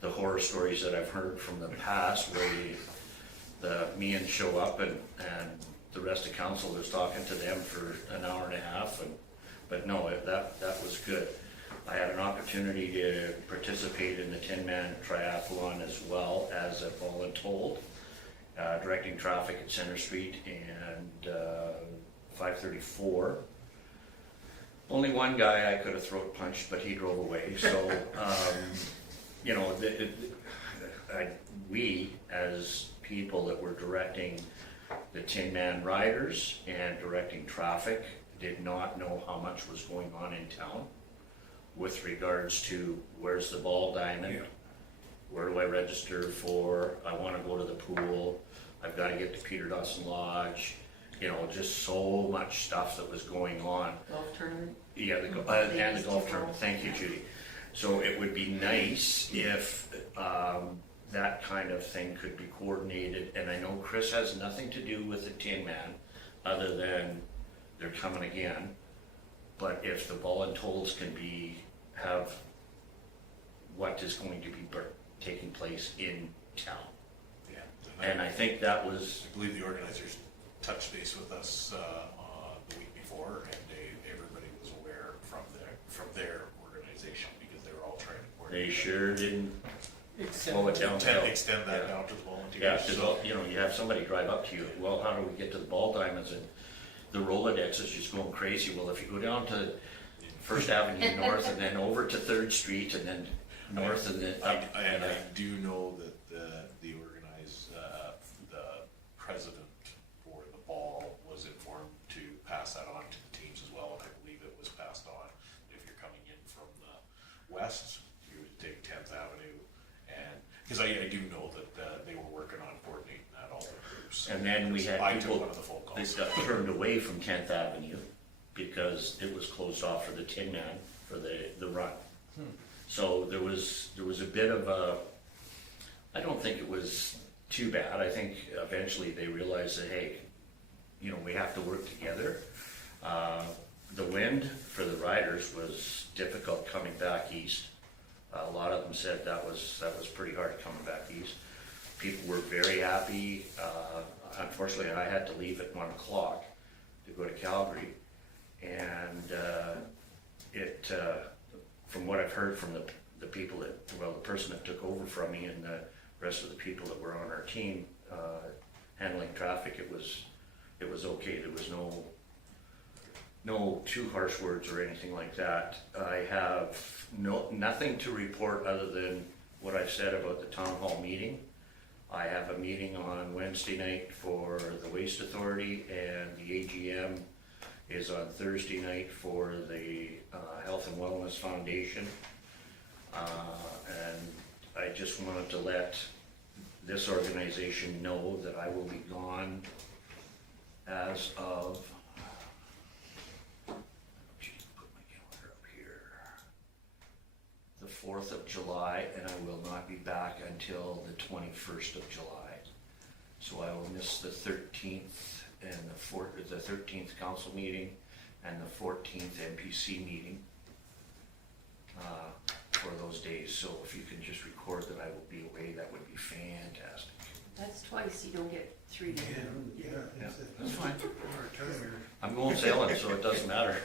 the horror stories that I've heard from the past where the means show up and the rest of council is talking to them for an hour and a half, but no, that was good. I had an opportunity to participate in the 10-man triathlon as well as a voluntold, directing traffic at Center Street and 534. Only one guy I could have throat punched, but he drove away. So, you know, we as people that were directing the 10-man riders and directing traffic did not know how much was going on in town with regards to where's the ball diamond, where do I register for, I want to go to the pool, I've got to get to Peter Dawson Lodge, you know, just so much stuff that was going on. Golf tournament. Yeah, and the golf tournament, thank you, Judy. So it would be nice if that kind of thing could be coordinated, and I know Chris has nothing to do with the Tin Man, other than they're coming again, but if the volunteers can have what is going to be taking place in town. Yeah. And I think that was, I believe the organizers touched base with us the week before, and everybody was aware from their organization, because they were all trying to coordinate. they sure didn't Except slow it down. Extend that Yeah. down to the volunteers. Yeah, because, you know, you have somebody drive up to you, well, how do we get to the ball diamonds, and the Rolodex is just going crazy. Well, if you go down to First Avenue North and then over to 3rd Street and then north and then up. And I do know that the organized, the president for the ball was informed to pass that on to the teams as well, and I believe it was passed on. If you're coming in from the west, you would take 10th Avenue, and, because I do know that they were working on coordinating that, all the groups. And then we had I took people one of the phone calls. that got turned away from 10th Avenue because it was closed off for the Tin Man for the run. So there was a bit of a, I don't think it was too bad. I think eventually they realized that, hey, you know, we have to work together. The wind for the riders was difficult coming back east. A lot of them said that was pretty hard coming back east. People were very happy. Unfortunately, I had to leave at 1 o'clock to go to Calgary, and from what I've heard from the people the person that took over from me and the rest of the people that were on our team handling traffic, it was okay. There was no too harsh words or anything like that. I have nothing to report other than what I've said about the town hall meeting. I have a meeting on Wednesday night for the Waste Authority, and the AGM is on Thursday night for the Health and Wellness Foundation. And I just wanted to let this organization know that I will be gone as of, geez, put my calendar up here, the 4th of July, and I will not be back until the 21st of July. So I will miss the 13th and the 13th council meeting and the 14th MPC meeting for those days. So if you can just record that I will be away, that would be fantastic. That's twice, you don't get 3 days. Yeah, that's fine. I'm going sailing, so it doesn't matter.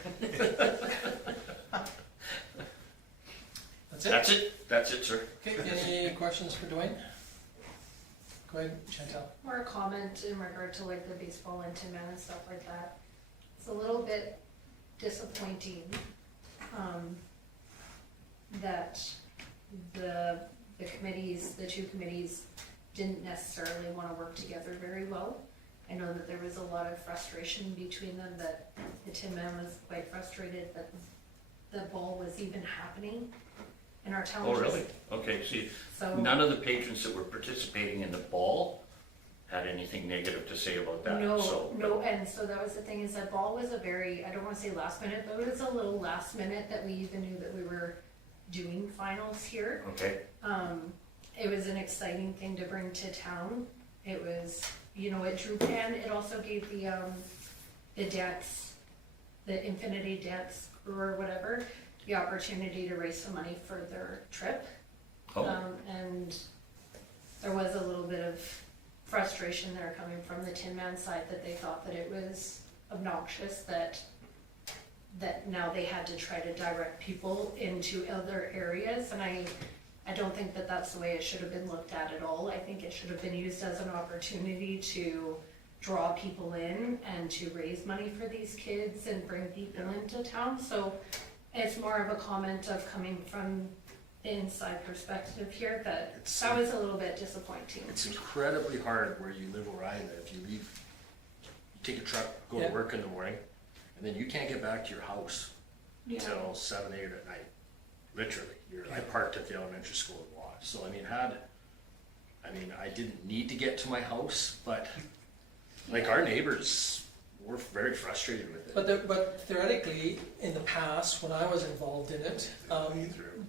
That's it? That's it, sir. Okay, any questions for Dwayne? Go ahead, Chantel. More a comment in regard to like the baseball and Tin Man and stuff like that. It's a little bit disappointing, that the committees, the two committees didn't necessarily wanna work together very well. I know that there was a lot of frustration between them, that the Tin Man was quite frustrated that the ball was even happening in our town. Oh, really? Okay, see, So. none of the patrons that were participating in the ball had anything negative to say about that, No, so. no, and so that was the thing, is that ball was a very, I don't wanna say last minute, but it was a little last minute that we even knew that we were doing finals here. Okay, It was an exciting thing to bring to town. It was, you know, it drew, and it also gave the dance, the Infinity Dance crew or whatever, the opportunity to raise some money for their trip. oh, And there was a little bit of frustration there coming from the Tin Man side, that they thought that it was obnoxious that now they had to try to direct people into other areas, and I don't think that that's the way it should have been looked at all. I think it should have been used as an opportunity to draw people in and to raise money for these kids and bring people into town. So it's more of a comment of coming from the inside perspective here, that that was a little bit disappointing. It's incredibly hard where you live where I live. You leave, you take a truck, go Yeah. to work in the morning, and then you can't get back to your house Yeah. until 7, 8 at night. Literally, I parked at the elementary school and walked. So I mean, I didn't need to get to my house, but like our neighbors were very frustrated with it. But theoretically, in the past, when I was involved in it,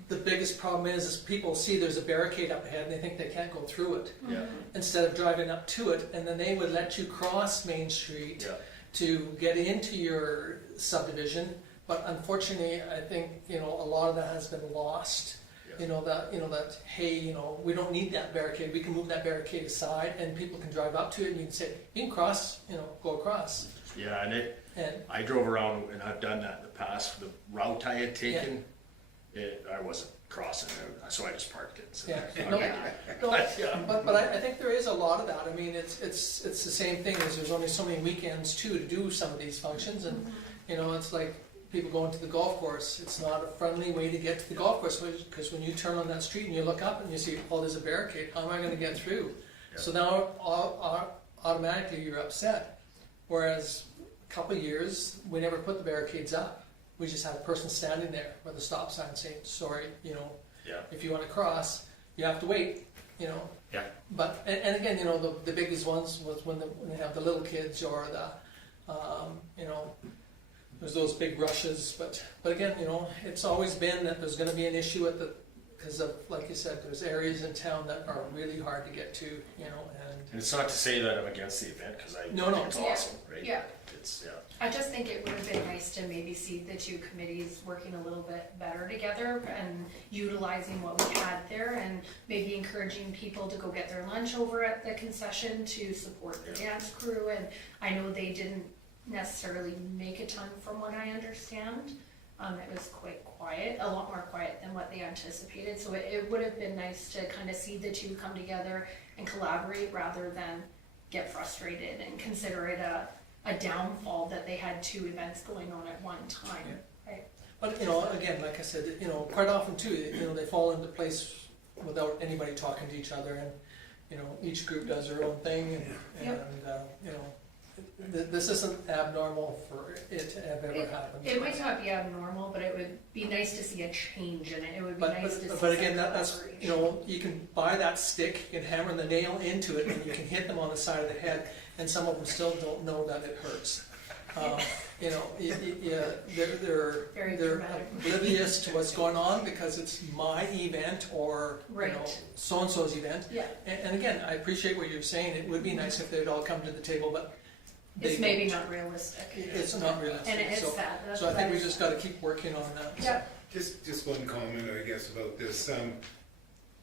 the biggest problem is people see there's a barricade up ahead and they think they can't go through it. Yeah, Instead of driving up to it, and then they would let you cross Main Street yeah. to get into your subdivision. But unfortunately, I think, a lot of that has been lost. Yeah. That, hey, we don't need that barricade, we can move that barricade aside and people can drive up to it and you can say, you can cross, go across. Yeah, And, I drove around and I've done that in the past. The route I had taken, I wasn't crossing it, so I just parked it. So yeah. it's not No, a big deal. yeah, but I think there is a lot of that. I mean, it's the same thing, as there's only so many weekends too to do some of these functions, and it's like people going to the golf course. It's not a friendly way to get to the golf course, because when you turn on that street and you look up and you see, oh, there's a barricade, how am I going to get through? Yeah. So now automatically you're upset. Whereas a couple of years we never put the barricades up. We just had a person standing there with a stop sign saying, sorry, Yeah. if you want to cross, you have to wait, Yeah. But, and again, the biggest ones was when they have the little kids, or there's those big rushes, but again, it's always been that there's gonna be an issue because of, like you said, there's areas in town that are really hard to get to, and And it's not to say that I'm against the event, because I No, think no. it's Yeah. awesome, right? Yeah. It's, I just think it would have been nice to maybe see the two committees working a little bit better together and utilizing what we had there, and maybe encouraging people to go get their lunch over at the concession to support the dance crew. And I know they didn't necessarily make a ton from what I understand. It was quite quiet, a lot more quiet than what they anticipated. So it would have been nice to kind of see the two come together and collaborate, rather than get frustrated and consider it a downfall that they had two events going on at one time. Right? But, again, like I said, quite often too, they fall into place without anybody talking to each other, and, each group does their own thing, and, this isn't abnormal for it to have ever happened. It might not be abnormal, but it would be nice to see a change in it. It would be But, nice to see. but again, some that's, collaboration. you can buy that stick, you can hammer the nail into it, and you can hit them on the side of the head, and some of them still don't know that it hurts. Very they're dramatic. oblivious to what's going on because it's my event, or, Right. so-and-so's event. Yeah, And again, I appreciate what you're saying, it would be nice if they'd all come to the table, but they it's maybe don't. not realistic. It's not realistic. And it's So- sad. So I think we just gotta keep working on that. Yeah, Just one comment, I guess, about this.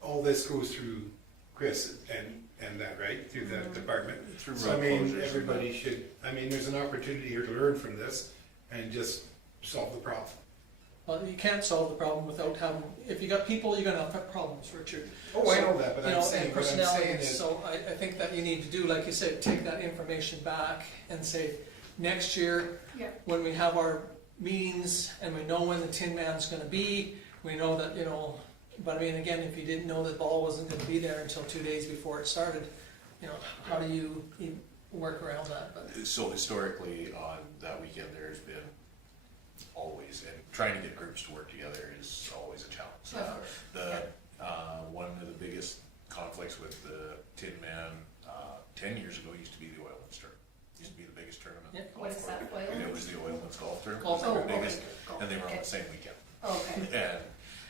All this goes through Chris and that, right, through that department. Through So I road mean, closures. everybody should, there's an opportunity here to learn from this and just solve the problem. Well, you can't solve the problem without having, if you got people, you're gonna have problems, Richard. Oh, Oh, I know that, but You I'm know, saying, and what I'm personnel saying needs, is, so I think that you need to do, like you said, take that information back and say, next year, Yeah. when we have our meetings and we know when the Tin Man's gonna be, we know that, you know, but I mean, again, if you didn't know that ball wasn't gonna be there until 2 days before it started, you know, how do you work around that? But So historically, on that weekend, there's been always, and trying to get groups to work together is always a challenge. Of course. One of the biggest conflicts with the Tin Man, 10 years ago used to be the Oilman's tournament. Used to be the biggest tournament. Yeah. What is that, Oil? And it was the Oilman's golf tournament. Golf It was the tournament. biggest, Oh, okay. and they were on Okay. the same weekend. Okay. And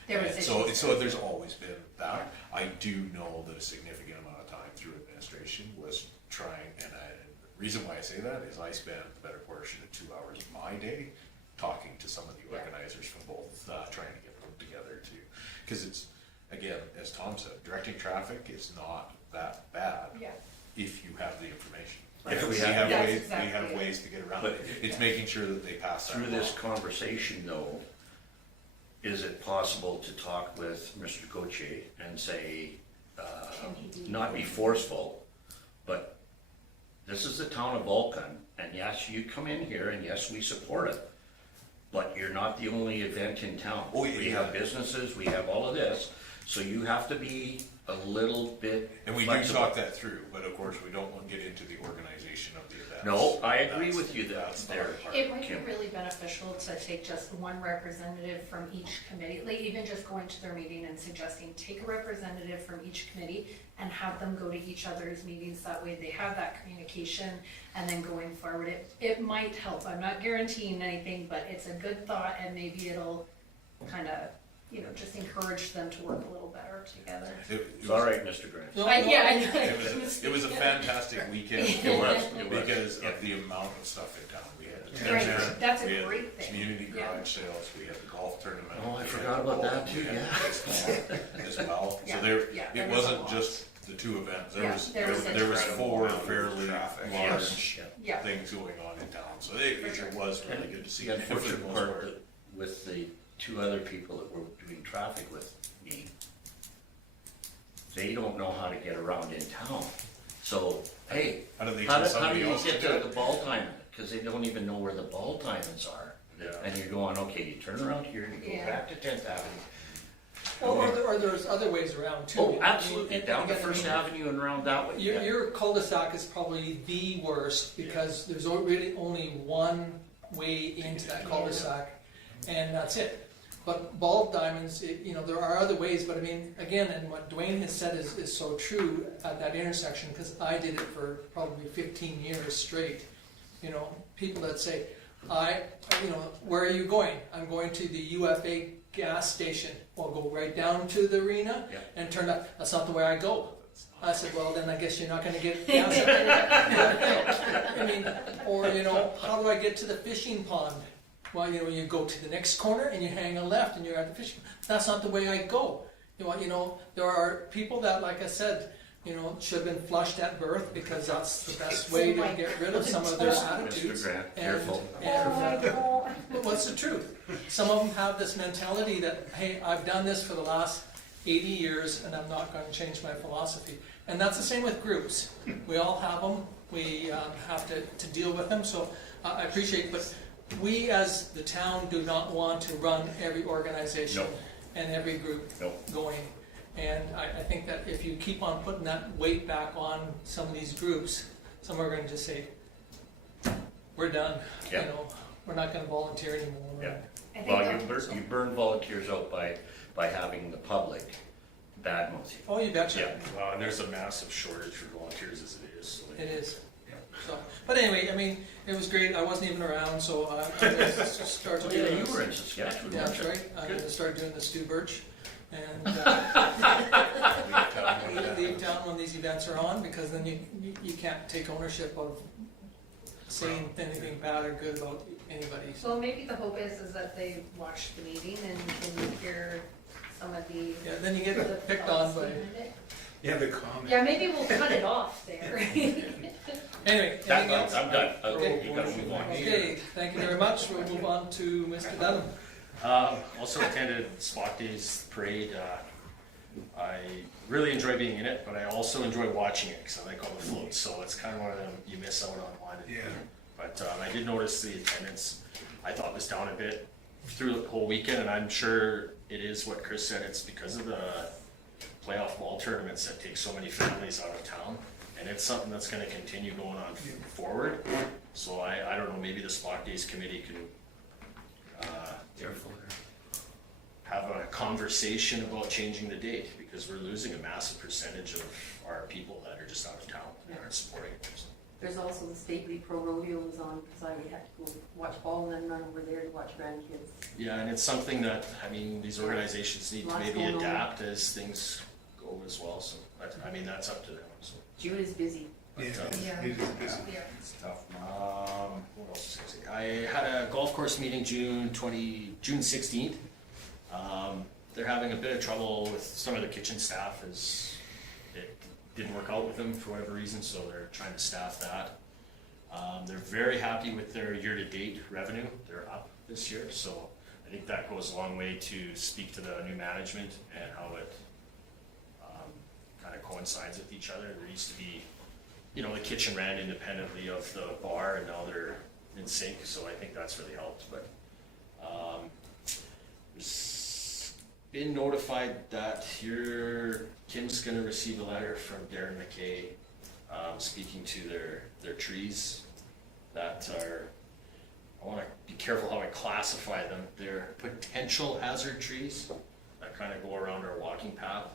There was and so, issues. so there's always been that. I do know that a significant amount of time through administration was trying, and the reason why I say that is I spent the better portion of 2 hours of my day talking to some of the Yeah. organizers from both, trying to get them together too. Because it's, again, as Tom said, directing traffic is not that bad Yeah. if you have the information. If We we have have- That's ways, we exactly have it. ways to get around But- it. It's making sure that they pass that Through this law. conversation though, is it possible to talk with Mr. Gauthier and say, Can he do not be forceful, but this is the town of Vulcan, and yes, you come in here, and yes, we support it, but you're not the only event in town. Oh, yeah, We have businesses, we have all of this, so you have to be a little bit And we do flexible. talk that through, but of course, we don't want to get into the organization of the events. No, I agree That's- with you that that's the there. hard part. It might be Kim. really beneficial to take just one representative from each committee, like even just going to their meeting and suggesting, take a representative from each committee and have them go to each other's meetings, that way they have that communication, and then going forward, it might help, I'm not guaranteeing anything, but it's a good thought, and maybe it'll kinda, you know, just encourage them to work a little better together. It It's was- all right, Mr. Grant. No, Yeah, I know. It was a fantastic weekend. It was, it was. Because Yeah. of the amount of stuff in town. We had the Right, Tin Man, that's a we had great thing. community Yeah. garage sales, we had the golf tournament. Oh, I we had forgot the about ball, that too, we had yeah. baseball As well, Yeah, so there, yeah, it there was a wasn't lot. just the two events, there Yeah, was, there was there was incredible 4 amount of fairly traffic. large Yeah. things going on in town, so it was really good to see. The And for the unfortunate most part part, that with the 2 other people that were doing traffic with me, they don't know how to get around in town. So, hey, How do they how get do somebody you else to get do to it? the ball diamond? Because they don't even know where the ball diamonds are. Yeah. And you're going, okay, you turn around here and you go Yeah. back to 10th Avenue. or there's other ways around too. I Oh, mean, absolutely, and down to again, I First mean, Avenue and around that way. Your, Yeah. your cul-de-sac is probably the worst because there's really only one way into that cul-de-sac, and that's it. But ball diamonds, you know, there are other ways, but I mean, again, and what Dwayne has said is so true at that intersection, because I did it for probably 15 years straight. You know, people that say, you know, where are you going? I'm going to the UFA gas station. Well, go right down to the arena Yeah. and turn that. That's not the way I go. I said, well, then I guess you're not gonna get gas. I mean, or, you know, how do I get to the fishing pond? Well, you know, you go to the next corner and you hang a left and you're at the fishing. That's not the way I go. You know, there are people that, like I said, you know, should have been flushed at birth because that's the best way to get rid of some of their attitudes. Mr. Grant, And- careful. But what's the truth? Some of them have this mentality that, hey, I've done this for the last 80 years and I'm not going to change my philosophy. And that's the same with groups. We all have them. We have to deal with them. So I appreciate, but we as the town do not want to run every organization No. and every group No. going. And I think that if you keep on putting that weight back on some of these groups, some are going to just say, we're done. Yeah. You know, we're not going to volunteer anymore. Yeah. I think Well, that- you burn volunteers out by having the public badmouth you. Oh, you betcha. Yeah. Well, and there's a massive shortage for volunteers as it is, so. It is. So, but anyway, I mean, it was great. I wasn't even around, so I'm going to start Oh, to do yeah, this. you were in Saskatchewan, Yeah, weren't that's you? right. I'm going to start doing the Stu Birch and Leave leave town when these events are on, because then you can't take ownership of saying anything bad or good about anybody. So, Well, maybe the hope is that they watch the meeting and can hear some of the. yeah, then you the get picked on thoughts by. behind it. Yeah, the comment. Yeah, maybe we'll cut it off there. Anyway, anything else? I'm done. Okay. You gotta move on. Okay, thank you very much. We'll move on to Mr. Dunham. Also attended Spot Days Parade. I really enjoy being in it, but I also enjoy watching it because I like all the floats. So it's kind of one of them you miss out on one. Yeah. But I did notice the attendance. I thought was down a bit through the whole weekend, and I'm sure it is what Chris said. It's because of the playoff ball tournaments that take so many families out of town, and it's something that's going to continue going on forward. So I don't know. Maybe the Spot Days committee can have a conversation about changing the date, because we're losing a massive percentage of our people that are just out of town and aren't supporting it. There's also the State League Pro Rodeo was on, because I had to go watch ball and then run over there to watch grandkids. Yeah, and it's something that, I mean, these organizations need to Lots maybe going on. adapt as things go as well, so, I mean, that's up to them, so. June is busy. Yeah, But, it is busy. Yeah. It's tough. What else was I gonna say? I had a golf course meeting June 16th. They're having a bit of trouble with some of the kitchen staff, as it didn't work out with them for whatever reason, so they're trying to staff that. They're very happy with their year-to-date revenue. They're up this year, so I think that goes a long way to speak to the new management and how it kind of coincides with each other. There used to be, you know, the kitchen ran independently of the bar, and now they're in sync, so I think that's really helped. But been notified that Kim's gonna receive a letter from Darren McKay, speaking to their trees that are, I wanna be careful how I classify them. They're potential hazard trees that kind of go around our walking path,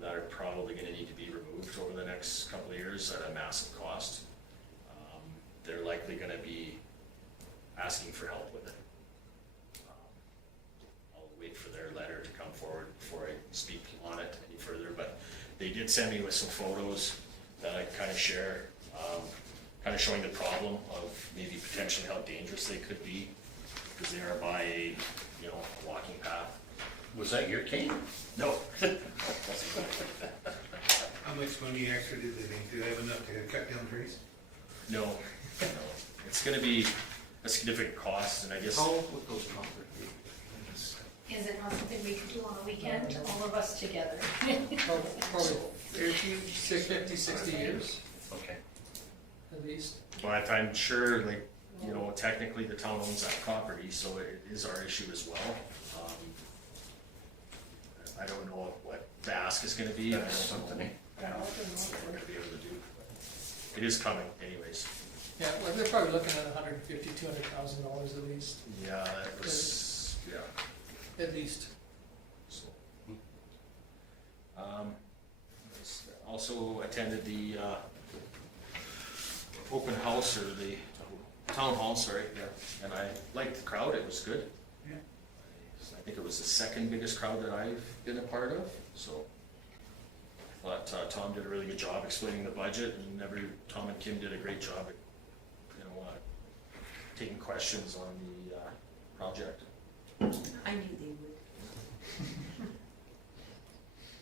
that are probably gonna need to be removed over the next couple of years at a massive cost. They're likely gonna be asking for help with it. I'll wait for their letter to come forward before I speak on it any further, but they did send me with some photos that I kind of share, kind of showing the problem of maybe potentially how dangerous they could be, because they are by a, you know, a walking path. Was that your cane? No. How much money extra did they make? Do they have enough to cut down trees? No, no. It's gonna be a significant cost, and I guess. How would those concrete be? Is it not something we could do on a weekend, all of us together? Probably 50, 60 years Okay. at least. But I'm sure, like, you know, technically the town owns that property, so it is our issue as well. I don't know what the ask is gonna be. I don't know Something, eh? what we're gonna be able to do. It is coming anyways. Yeah, well, they're probably looking at $150,000, $200,000 at least, Yeah, it was, yeah. at least. So. Also attended the open house, or the town hall, sorry, yeah, and I liked the crowd, it was good. Yeah. I think it was the second biggest crowd that I've been a part of, so. I thought Tom did a really good job explaining the budget, and Tom and Kim did a great job at, you know, taking questions on the project. I knew they would.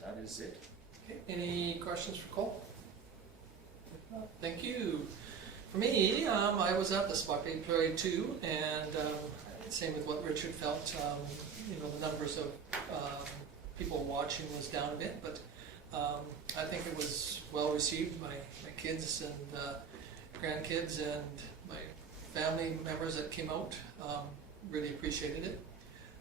That is it. Okay, any questions for Cole? If not, thank you. For me, I was at the Spot Day Parade too, and same with what Richard felt. You know, the numbers of people watching was down a bit, but I think it was well received by my kids and grandkids and my family members that came out. Really appreciated it.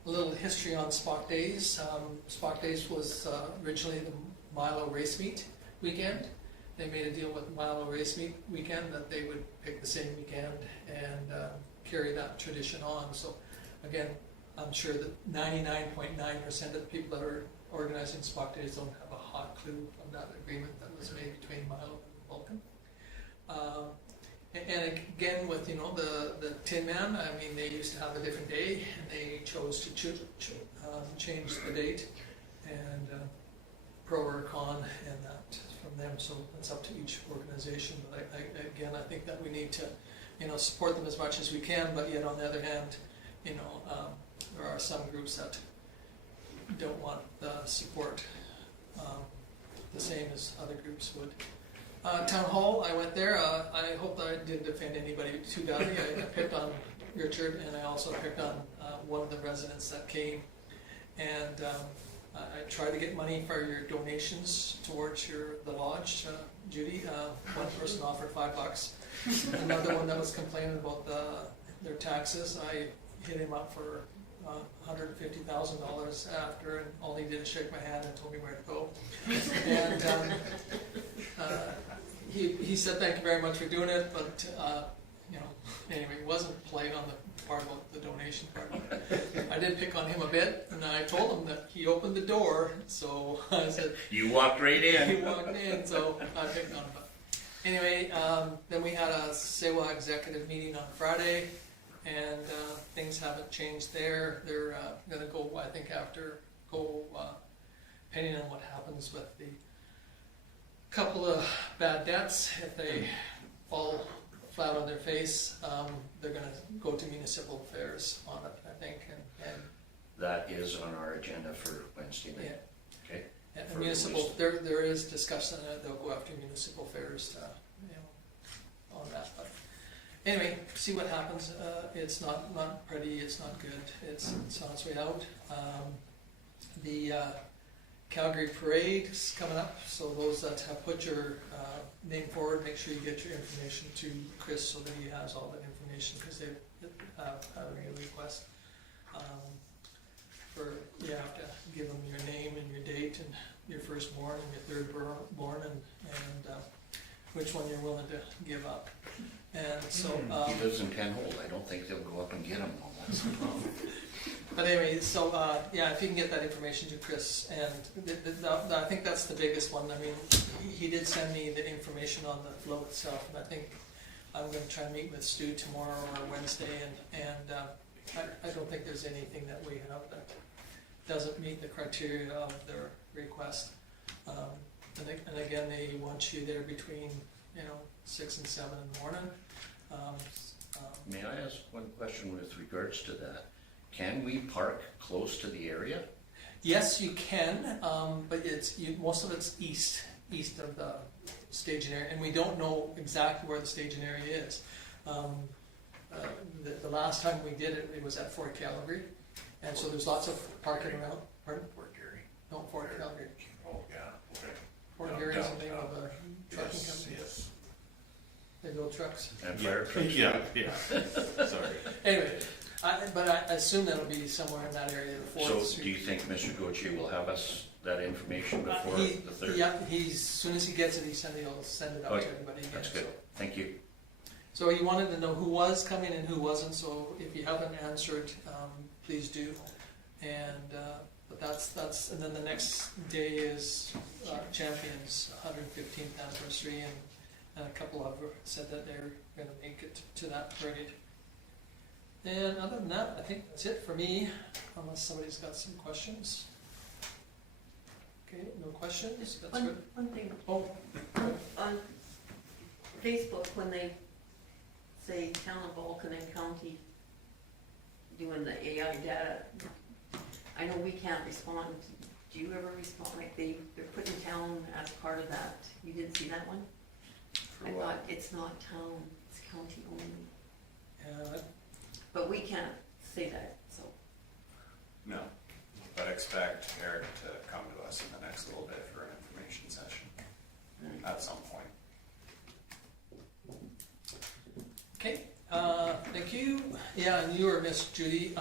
A little history on Spot Days. Spot Days was originally the Milo Race Meet weekend. They made a deal with Milo Race Meet weekend that they would pick the same weekend and carry that tradition on. So again, I'm sure that 99.9% of the people that are organizing Spot Days don't have a hot clue of that agreement that was made between Milo and Vulcan. And again, with, you know, the Tin Man, I mean, they used to have a different day, and they chose to change the date, and pro or con, and that from them. So it's up to each organization. But I think that we need to, you know, support them as much as we can. But yet, on the other hand, you know, there are some groups that don't want the support the same as other groups would. Town Hall, I went there. I hope that I didn't offend anybody too badly. I picked on Richard, and I also picked on one of the residents that came. And I try to get money for your donations towards the lodge, Judy. One person offered $5. Another one that was complaining about their taxes, I hit him up for $150,000 after, and all he did is shake my hand and told me where to go. And he said thank you very much for doing it, but anyway, he wasn't playing on the part about the donation part. I did pick on him a bit, and I told him that he opened the door, so I said, You walked right he in. walked in, so I picked on him. But anyway, then we had a SEWA executive meeting on Friday, and things haven't changed there. They're gonna go, I think, depending on what happens with the couple of bad debts, if they fall flat on their face, they're gonna go to municipal affairs on it, I think, and That is on our agenda for Wednesday yeah. night. Okay. And For municipal, release. there is discussion that they'll go after municipal fairs, on that, but anyway, see what happens. It's not pretty, it's not good, it's on its way out. The Calgary Parade is coming up, so those that have put your name forward, make sure you get your information to Chris so that he has all that information, because they have a request. You have to give them your name and your date and your firstborn and your thirdborn and which one you're willing to give up. And so, He lives in Penhold. I don't think they'll go up and get him. That's the problem. but anyway, so if you can get that information to Chris, and I think that's the biggest one. I mean, he did send me the information on the float itself, and I think I'm going to try and meet with Stu tomorrow or Wednesday, and I don't think there's anything that we have that doesn't meet the criteria of their request. And again, they want you there between 6 and 7 in the morning. May I ask one question with regards to that? Can we park close to the area? Yes, you can, but most of it's east of the staging area, and we don't know exactly where the staging area is. The last time we did it, it was at Fort Calgary, and so there's lots of parking around. Pardon? Fort Garry. No, Fort Calgary. Oh, yeah, okay. Fort Garry is the name of a trucking Yes, company. yes. They build trucks. And fire trucks? Yeah, sorry. Anyway, but I assume that'll be somewhere in that area. The So Fourth do you think Mr. Gauthier will have us that information before He- the 3rd? Yeah, as soon as he gets it, he'll send it out Okay, to everybody again. That's good. Thank you. So he wanted to know who was coming and who wasn't, so if you haven't answered, please do. And, but that's, and then the next day is Champions 115th anniversary, and a couple of them said that they're gonna make it to that parade. And other than that, I think that's it for me, unless somebody's got some questions. Okay, no questions, that's good. One thing, Oh, on Facebook, when they say Town of Vulcan and County doing the AI data, I know we can't respond. Do you ever respond? Like they're putting town as part of that. You didn't see that one? For I what? thought it's not town, it's county only. yeah, But we can't say that, so. No, but expect Eric to come to us in the next little bit for an information session at some point. okay, thank you. Yeah, and you were Miss Judy.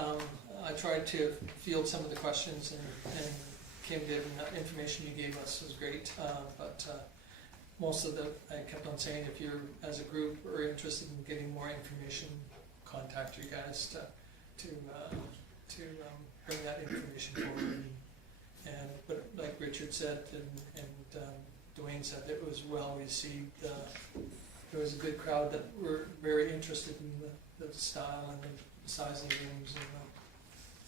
I tried to field some of the questions, and Kim did, and the information you gave us was great. But most of I kept on saying, if you're, as a group, are interested in getting more information, contact you guys to bring that information forward. But like Richard said, and Dwayne said, it was well received. There was a good crowd that were very interested in the style and the size of the rooms and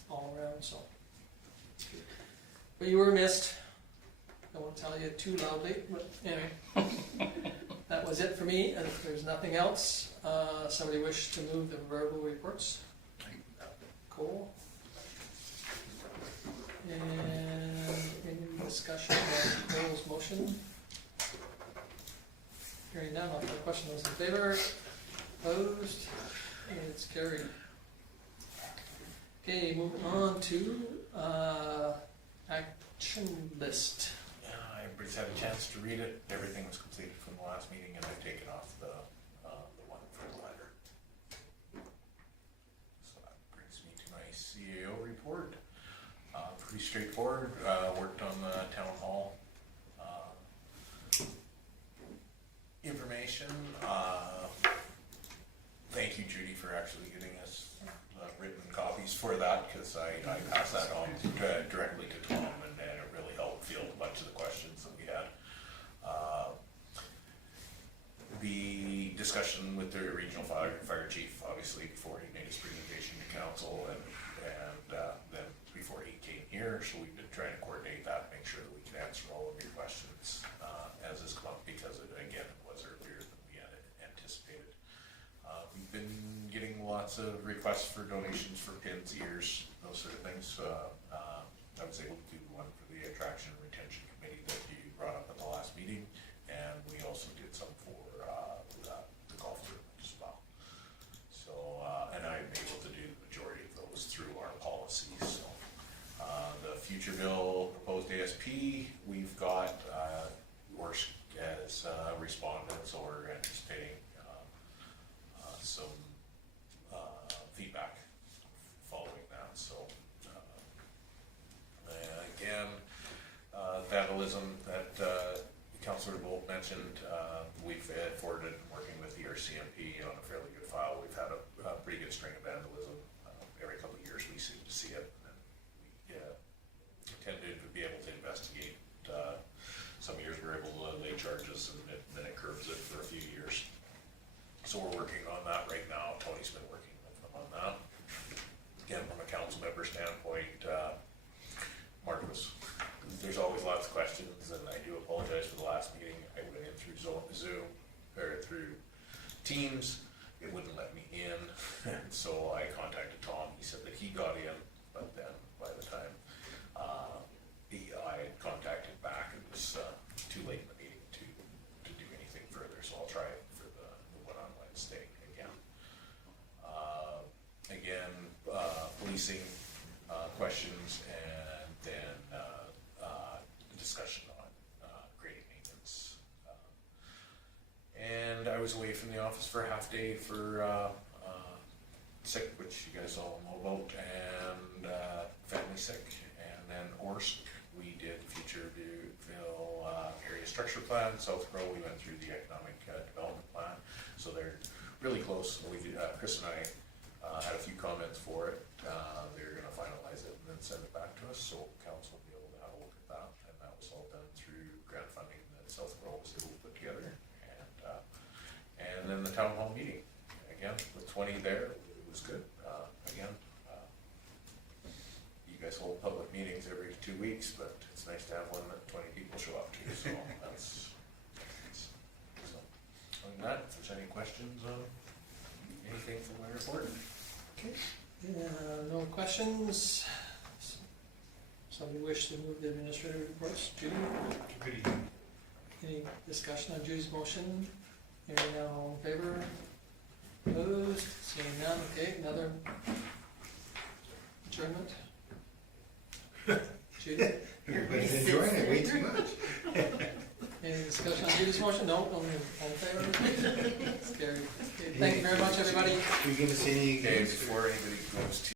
all around. So, but you were missed. I won't tell you too loudly, but anyway, that was it for me. And if there's nothing else, somebody wish to move the verbal reports? Cool. And any discussion on Cole's motion? Hearing none, I'll put the question. Those in favor? Opposed? And it's carried. Okay, moving on to action list. Everybody's had a chance to read it, everything was completed from the last meeting, and I've taken off the one for the letter. So that brings me to my CAO report. Pretty straightforward, worked on the town hall information. Thank you, Judy, for actually getting us written copies for that, because I passed that on directly to Tom, and it really helped field a bunch of the questions that we had. The discussion with the regional fire chief, obviously, before he made his presentation to council, and then before he came here, so we've been trying to coordinate that, make sure that we can answer all of your questions as this come up, because it, again, it was earlier than we had anticipated. We've been getting lots of requests for donations for pins, ears, those sort of things. I was able to do one for the attraction and retention committee that you brought up at the last meeting, and we also did some for the golf tournament as well. So, and I'm able to do the majority of those through our policies. So, the future bill proposed ASP, we've got worse as respondents, so we're anticipating some feedback following that. So again, vandalism that Councillor Bolt mentioned, we've forwarded working with the RCMP on a fairly good file. We've had a pretty good string of vandalism. Every couple of years we seem to see it, and we tend to be able to investigate. Some years we're able to lay charges, and then it curbs it for a few years. So we're working on that right now. Tony's been working with them on that. Again, from a council member standpoint, Marcus, there's always lots of questions, and I do apologize for the last meeting. I went in through Zoom, or through Teams. It wouldn't let me in, and so I contacted Tom. He said that he got in, but then by the time I had contacted back, it was too late in the meeting to do anything further, so I'll try it for the one on Wednesday again. Policing questions, and then discussion on grading maintenance. And I was away from the office for a half day for sick, which you guys all know about, and family sick. And then Orsk, we did future Duville area structure plan. South Row, we went through the economic development plan, so they're really close. We Chris and I had a few comments for it. They're going to finalize it and then send it back to us, so council will be able to have a look at that. And that was all done through grant funding that South Row was able to put together. And then the town hall meeting, again, with 20 there, it was good. Again, you guys hold public meetings every 2 weeks, but it's nice to have one that 20 people show up to, so that's nice. So, other than that, if there's any questions on anything from my report? Okay. No questions. Somebody wish to move the administrative reports? Judy? Any discussion on Judy's motion? Hearing none, all in favor? Opposed? Seeing none, okay, another adjournment? Judy? Everybody's enjoying it way too much. Any discussion on Judy's motion? No, only all in favor? It's carried. Okay, thank you very much, everybody. Are you gonna say any? Okay, before anybody goes to